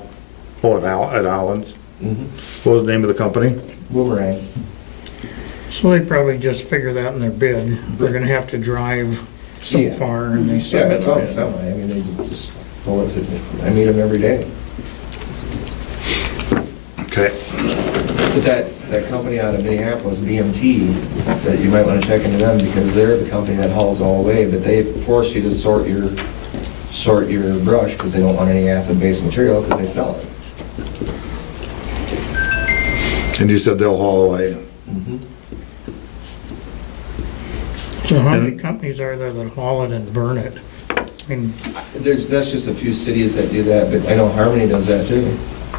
Oh, at Allen's? What was the name of the company? Boomerang. So they probably just figure that in their bid. They're gonna have to drive so Yeah. far and they Yeah, submit it's on it. semi, I mean, they just pull it to, I meet them every day. Okay. But that company out of Minneapolis, BMT, that you might want to check into them because they're the company that hauls it all away, but they force you to sort your brush because they don't want any acid-based material because they sell it. And you said they'll haul away? So how many And- companies are there that haul it and burn it? I mean, That's just a few cities that do that, but I know Harmony does that too.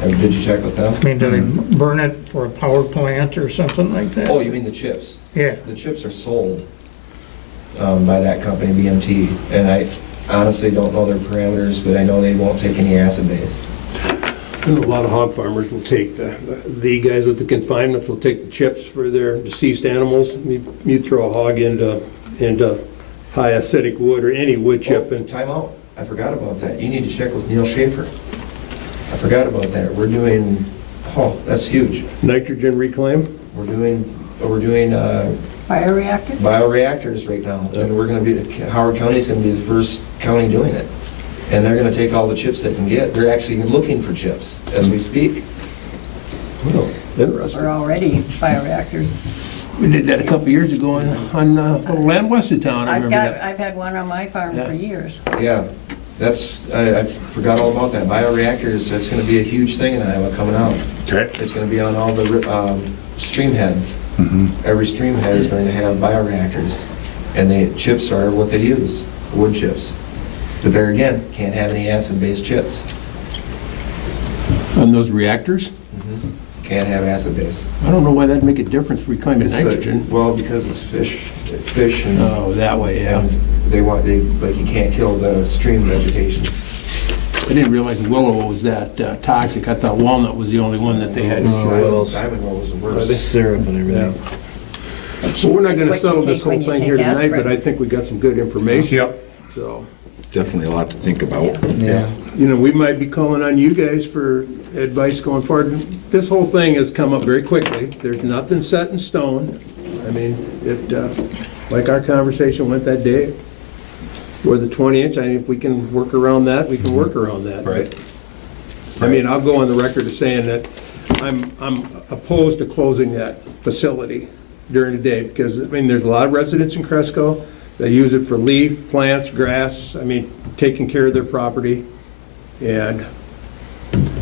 Did you check with them? do they burn it for a power plant or something like that? Oh, you mean the chips? Yeah. The chips are sold by that company, BMT, and I honestly don't know their parameters, but I know they won't take any acid base. And a lot of hog farmers will take, the guys with the confinements will take the chips for their deceased animals. You throw a hog into high acidic wood or any wood chip and Time out. I forgot about that. You need to check with Neil Schaefer. I forgot about that. We're doing, oh, that's huge. nitrogen reclaim. We're doing Bioreactor? bioreactors right now, and we're gonna be, Howard County's gonna be the first county doing it. And they're gonna take all the chips they can get. They're actually looking for chips as we speak. Oh, interesting. We're already bioreactors. We did that a couple years ago on land west of town, I remember that. I've had one on my farm Yeah. for years. Yeah, I forgot all about that. Bioreactors, that's gonna be a huge thing in Iowa coming out. Okay. It's gonna be on all the stream heads. Every stream head is going to have bioreactors, and the chips are what they use, wood chips. But there again, can't have any acid-based chips. On those reactors? Can't have acid base. I don't know why that'd make a difference reclaiming nitrogen. Well, because it's fish and. Oh, that way, yeah. And like you can't kill the stream vegetation. I didn't realize willow was that toxic. I thought walnut was the only one that they had. Diamond roll was the worst. Syrup and everything. So we're not gonna What you settle take this whole when you thing take here tonight, aspirin. but I think we got some good information. Yep. So, Definitely a lot to think about. Yeah. you know, we might be calling on you guys for advice going forward. This whole thing has come up very quickly. There's nothing set in stone. I mean, like our conversation went that day, or the 20-inch, if we can work around that, we can work around that. Right. I mean, I'll go on the record as saying that I'm opposed to closing that facility during the day, because, I mean, there's a lot of residents in Cresco that use it for leaf, plants, grass, I mean, taking care of their property. And,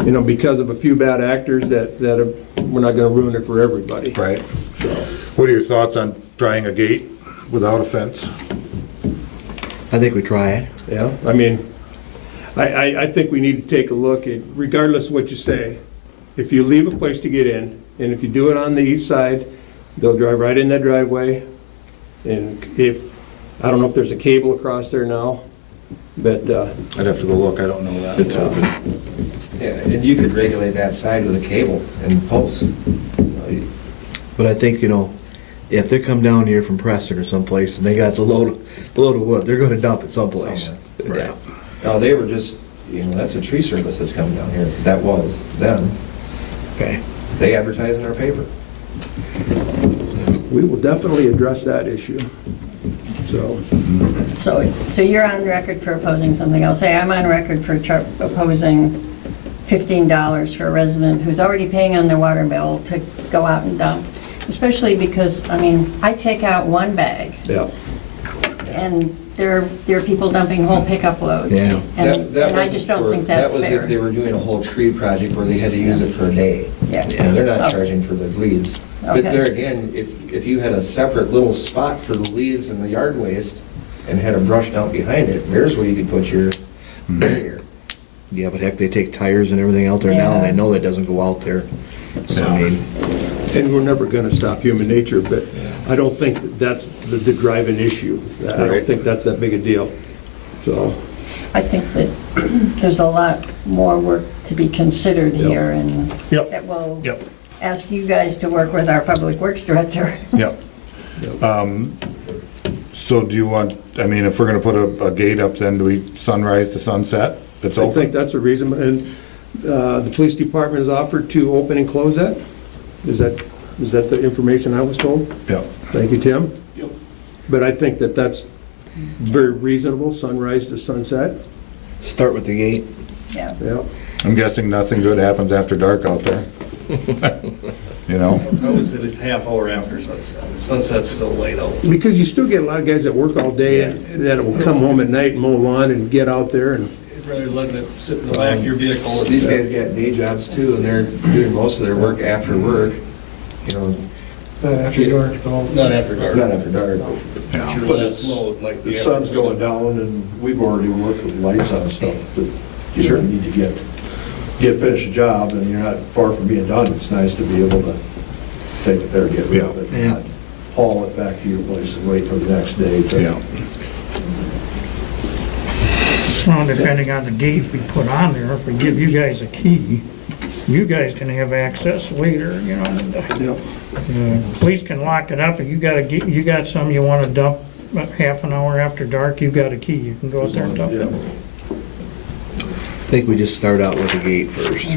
you know, because of a few bad actors we're not gonna ruin it for everybody. Right. What are your thoughts on trying a gate without a fence? I think we try it. Yeah, I mean, I think we need to take a look at, regardless of what you say, if you leave a place to get in, and if you do it on the east side, they'll drive right in that driveway. And I don't know if there's a cable across there now, but, I'd have to go look, I don't know that. It's open. Yeah, and you could regulate that side with a cable and posts. But I think, you know, If they come down here from Preston or someplace and they got the load of wood, they're gonna dump it someplace. Right. No, they were just, that's a tree service that's coming down here. That was them. Okay. They advertise in our paper. We will definitely address that issue. So, So you're on record for opposing something else. Hey, I'm on record for opposing $15 for a resident who's already paying on their water bill to go out and dump. Especially because, I take out one bag, yeah. and there are people dumping whole pickup loads. Yeah. And I wasn't just don't for- think that's That was if they fair. were doing a whole tree project where they had to use it for a day. Yeah. They're not Okay. charging for the leaves. But Okay. there again, if you had a separate little spot for the leaves and the yard waste and had a brush dump behind it, there's where you could put your barrier. Yeah, but heck, they take tires and everything out there now, and Yeah. they know that doesn't go out there. So, And we're never going to stop human nature, but I don't think that's the driving issue. I don't think that's that big a deal. So, I think that there's a lot more work to be considered here, and Yep. that will Yep. ask you guys to work with our Public Works Director. Yep. So do you want, if we're gonna put a gate up, then do we sunrise to sunset? It's I open? think that's a reason, and the police department has offered to open and close that? Is that the information I was told? Yep. Thank you, Tim. Yep. But I think that that's very reasonable, sunrise to sunset. start with the gate. Yeah. Yeah. I'm guessing nothing good happens after dark out there. I would say at least half hour after sunset. Sunset's still light out. Because you still get a lot of guys that work all day and that will come home at night and mow lawn and get out there and. Rather than letting it sit in the back of your vehicle. These guys got day jobs too, and they're doing most of their work after work, Not after dark, though. Not after dark. not after dark. It's your But last it's- load, like The sun's going down, and we've already worked with lights on stuff, but you need to finish the job, and you're not far from being done. It's nice to be able to take it there, get rid of it, and not haul it back to your place and wait for the next day to. Yeah. Well, depending on the gate we put on there, if we give you guys a key, you guys can have access later, Police can lock it up, and you got some you wanna dump half an hour after dark, you got a key, you can go out there and dump it. I think we just start out with the gate first.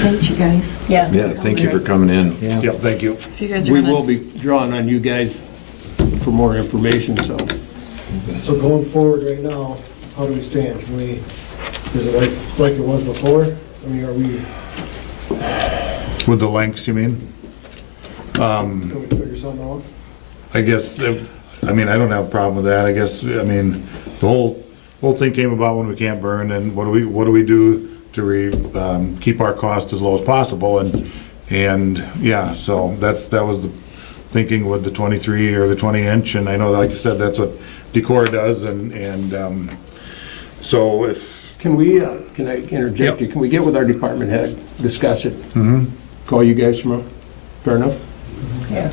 Thanks, you guys. Yeah. Yeah, thank you for coming in. Yeah. Yep, thank you. If you guys are We gonna- will be drawing on you guys for more information, so. So going forward right now, how do we stand? Is it like it was before? Are we, With the lengths, you mean? can we figure something out? I guess, I don't have a problem with that. I guess, the whole thing came about when we can't burn, and what do we do to keep our costs as low as possible? And yeah, so that was the thinking with the 23 or the 20 inch, and I know, like you said, that's what Decor does, and so if, Can I interject Yep. you? Can we get with our department head, discuss it? mhm. Call you guys tomorrow? Fair enough? Yeah.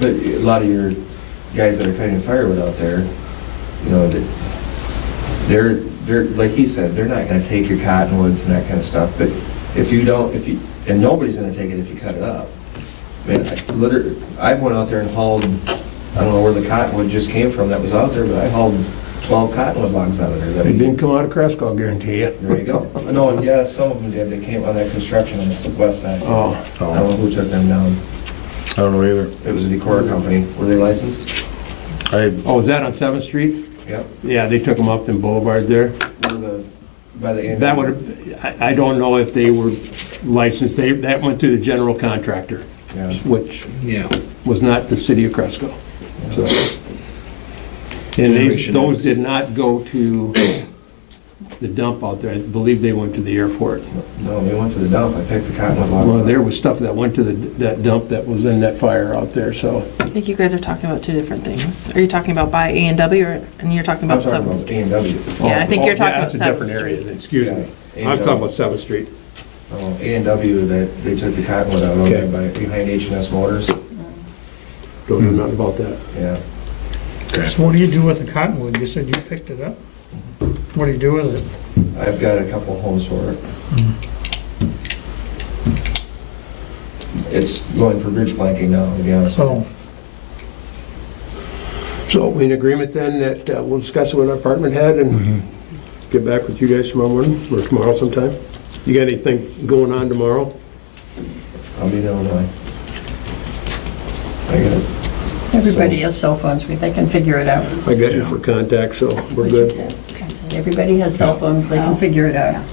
But a lot of your guys that are cutting firewood out there, they're, like he said, they're not gonna take your cottonwoods and that kind of stuff, but and nobody's gonna take it if you cut it up. I've went out there and hauled, I don't know where the cottonwood just came from that was out there, but I hauled 12 cottonwood logs out of there. that I It didn't used. come out of Cresco, I'll guarantee you. There you go. No, yeah, some of them did. They came on that construction on the west side. Oh, I don't know who took them down. I don't know either. It was a Decor company. Were they licensed? is that on 7th Street? Yep. Yeah, they took them up the boulevard there. By the end. That I don't know if they were licensed. That went to the general contractor, Yeah. which Yeah. was not the city of Cresco. So, and those did not go to the dump out there. I believe they went to the airport. No, they went to the dump. I picked the cottonwood logs Well, up. there was stuff that went to that dump that was in that fire out there, so. I think you guys are talking about two different things. Are you talking about by A&W, and you're talking I'm about talking 7th about Street? A&W. Yeah, I think you're talking about That's a 7th different area, Street. excuse me. Yeah, I was talking about 7th Street. A&W, that they took the cottonwood out over there behind H&S Motors. Don't know nothing about that. Yeah. So what do you do with the cottonwood? You said you picked it up? What do you do with it? I've got a couple homes for it. It's going for bridge planking now, to be honest with you. So, So we in agreement then that we'll discuss it with our department head and get back with you guys tomorrow morning or tomorrow sometime? You got anything going on tomorrow? I'll be in Illinois. I got it. Everybody has cell phones, they can figure it out. I got you for contact, so we're good. Everybody has cell phones, they can figure it out.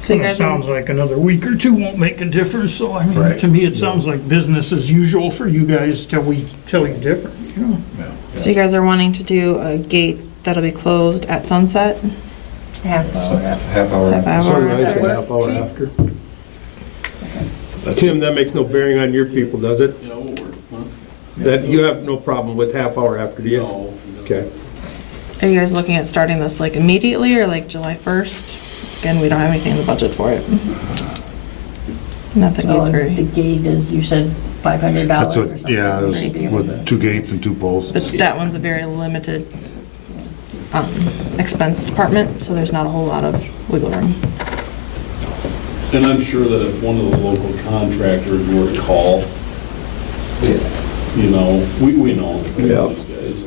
So you it guys are, sounds like another week or two won't make a difference, so I mean, Right. to me, it sounds like business as usual for you guys till we tell you different, you know? so you guys are wanting to do a gate that'll be closed at sunset? Half hour. Half hour. Half hour. Sunrise and a half hour after. Tim, that makes no bearing on your people, does it? Yeah, we'll work, huh? That, you have no problem with half hour after, do you? No. Okay. Are you guys looking at starting this like immediately or like July 1st? Again, we don't have anything in the budget for it. Not that gate's The very, gate is, you said $500 That's or what, something. yeah, it was Maybe. with 2 gates and 2 posts. but that one's a very limited expense department, so there's not a whole lot of wiggle room. And I'm sure that if one of the local contractors were to call, you know, we know Yeah. these guys.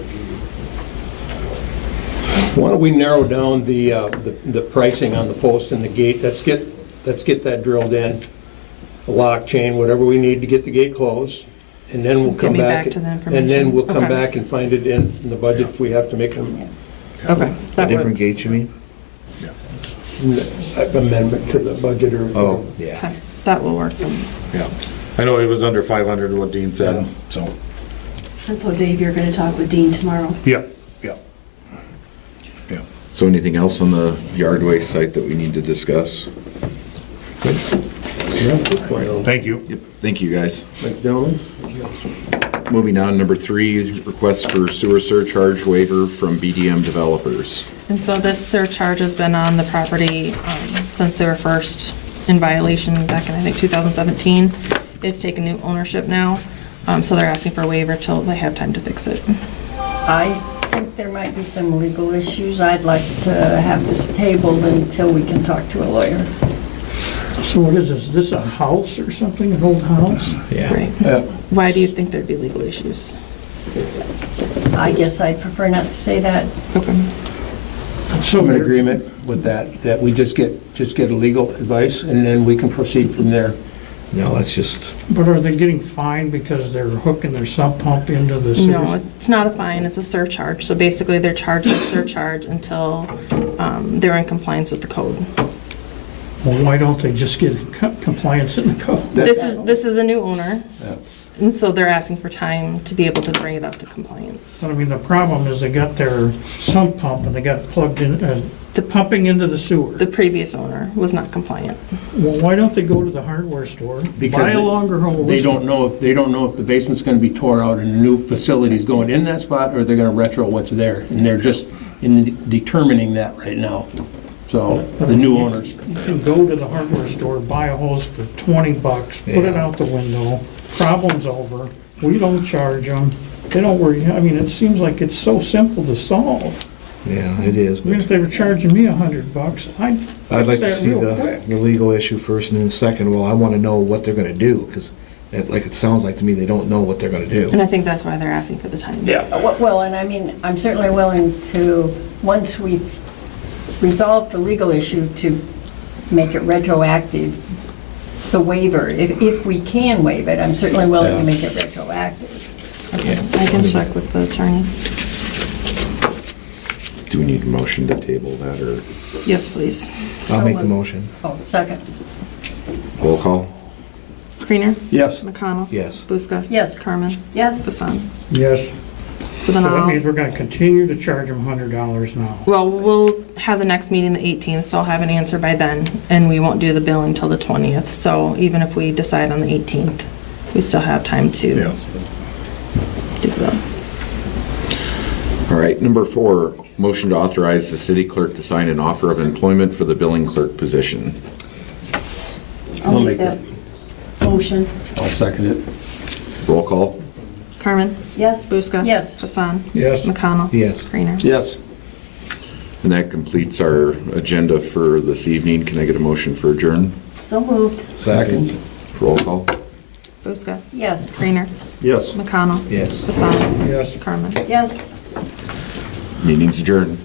Why don't we narrow down the pricing on the post and the gate? Let's get that drilled in, the lock, chain, whatever we need to get the gate closed. And then we'll Get come me back. back to the And then information. we'll come Okay. back and find it in the budget if we have to make them Okay, A that different works. gate, you mean? amendment to the budget or. Oh, yeah. Okay, that will work. Yeah. I know it was under 500, what Dean said, so. And so Dave, you're gonna talk with Dean tomorrow? Yeah, yeah. Yeah. So anything else on the yard waste site that we need to discuss? Thank you. Yep, thank you, guys. Thanks, gentlemen. Moving on, number 3, request for sewer surcharge waiver from BDM developers. And so this surcharge has been on the property since they were first in violation back in, I think, 2017. It's taken new ownership now, so they're asking for a waiver till they have time to fix it. I think there might be some legal issues. I'd like to have this tabled until we can talk to a lawyer. So what is this? Is this a house or something, an old house? Yeah. Right. Yeah. Why do you think there'd be legal issues? I guess I'd prefer not to say that. Okay. So I'm in they're- agreement with that we just get a legal advice and then we can proceed from there. No, that's just, But are they getting fined because they're hooking their sump pump into the sewers? No, it's not a fine, it's a surcharge. So basically, they're charged a surcharge until they're in compliance with the code. Well, why don't they just get compliance in the code? This is a new owner, Yeah. and so they're asking for time to be able to bring it up to compliance. But I mean, the problem is they got their sump pump and they got plugged in, pumping into the sewer. The previous owner was not compliant. Well, why don't they go to the hardware store, Because buy a longer hose? They don't know if the basement's gonna be tore out and a new facility's going in that spot or they're gonna retro what's there. And they're just determining that right now. So, the new owners. You can go to the hardware store, buy a hose for $20, put it Yeah. out the window, problem's over. We don't charge them. They don't worry, I mean, it seems like it's so simple to solve. yeah, it is. Even if But they were charging me $100, I'd I'd like to fix that see real the quick. legal issue first, and then second, well, I want to know what they're going to do, because it sounds like to me they don't know what they're going to do. And I think that's why they're asking for the time. Well, and I mean, I'm certainly willing to, once we resolve the legal issue, to make it retroactive, the waiver. If we can waive it, I'm certainly willing to make it retroactive. Okay, I can check with the attorney. Do we need a motion to table that, or Yes, please. I'll make the motion. Oh, second. roll call? Creener? Yes. McConnell? Yes. Buska? Yes. Carmen? Yes. Hassan? Yes, So so then that means I'll, we're gonna continue to charge them $100 now. well, we'll have the next meeting the 18th, so I'll have an answer by then, and we won't do the billing till the 20th. So even if we decide on the 18th, we still have time to do that. All right, number 4, motion to authorize the city clerk to sign an offer of employment for the billing clerk position. I'll make that motion. I'll second it. Roll call? Carmen? Yes. Buska? Yes. Hassan? Yes. McConnell? Yes. Creener? Yes. And that completes our agenda for this evening. Can I get a motion for adjourn? So moved. Second. Roll call? Buska. Yes. Creener. Yes. McConnell. Yes. Fasano. Yes. Carmen. Yes. Meeting's adjourned.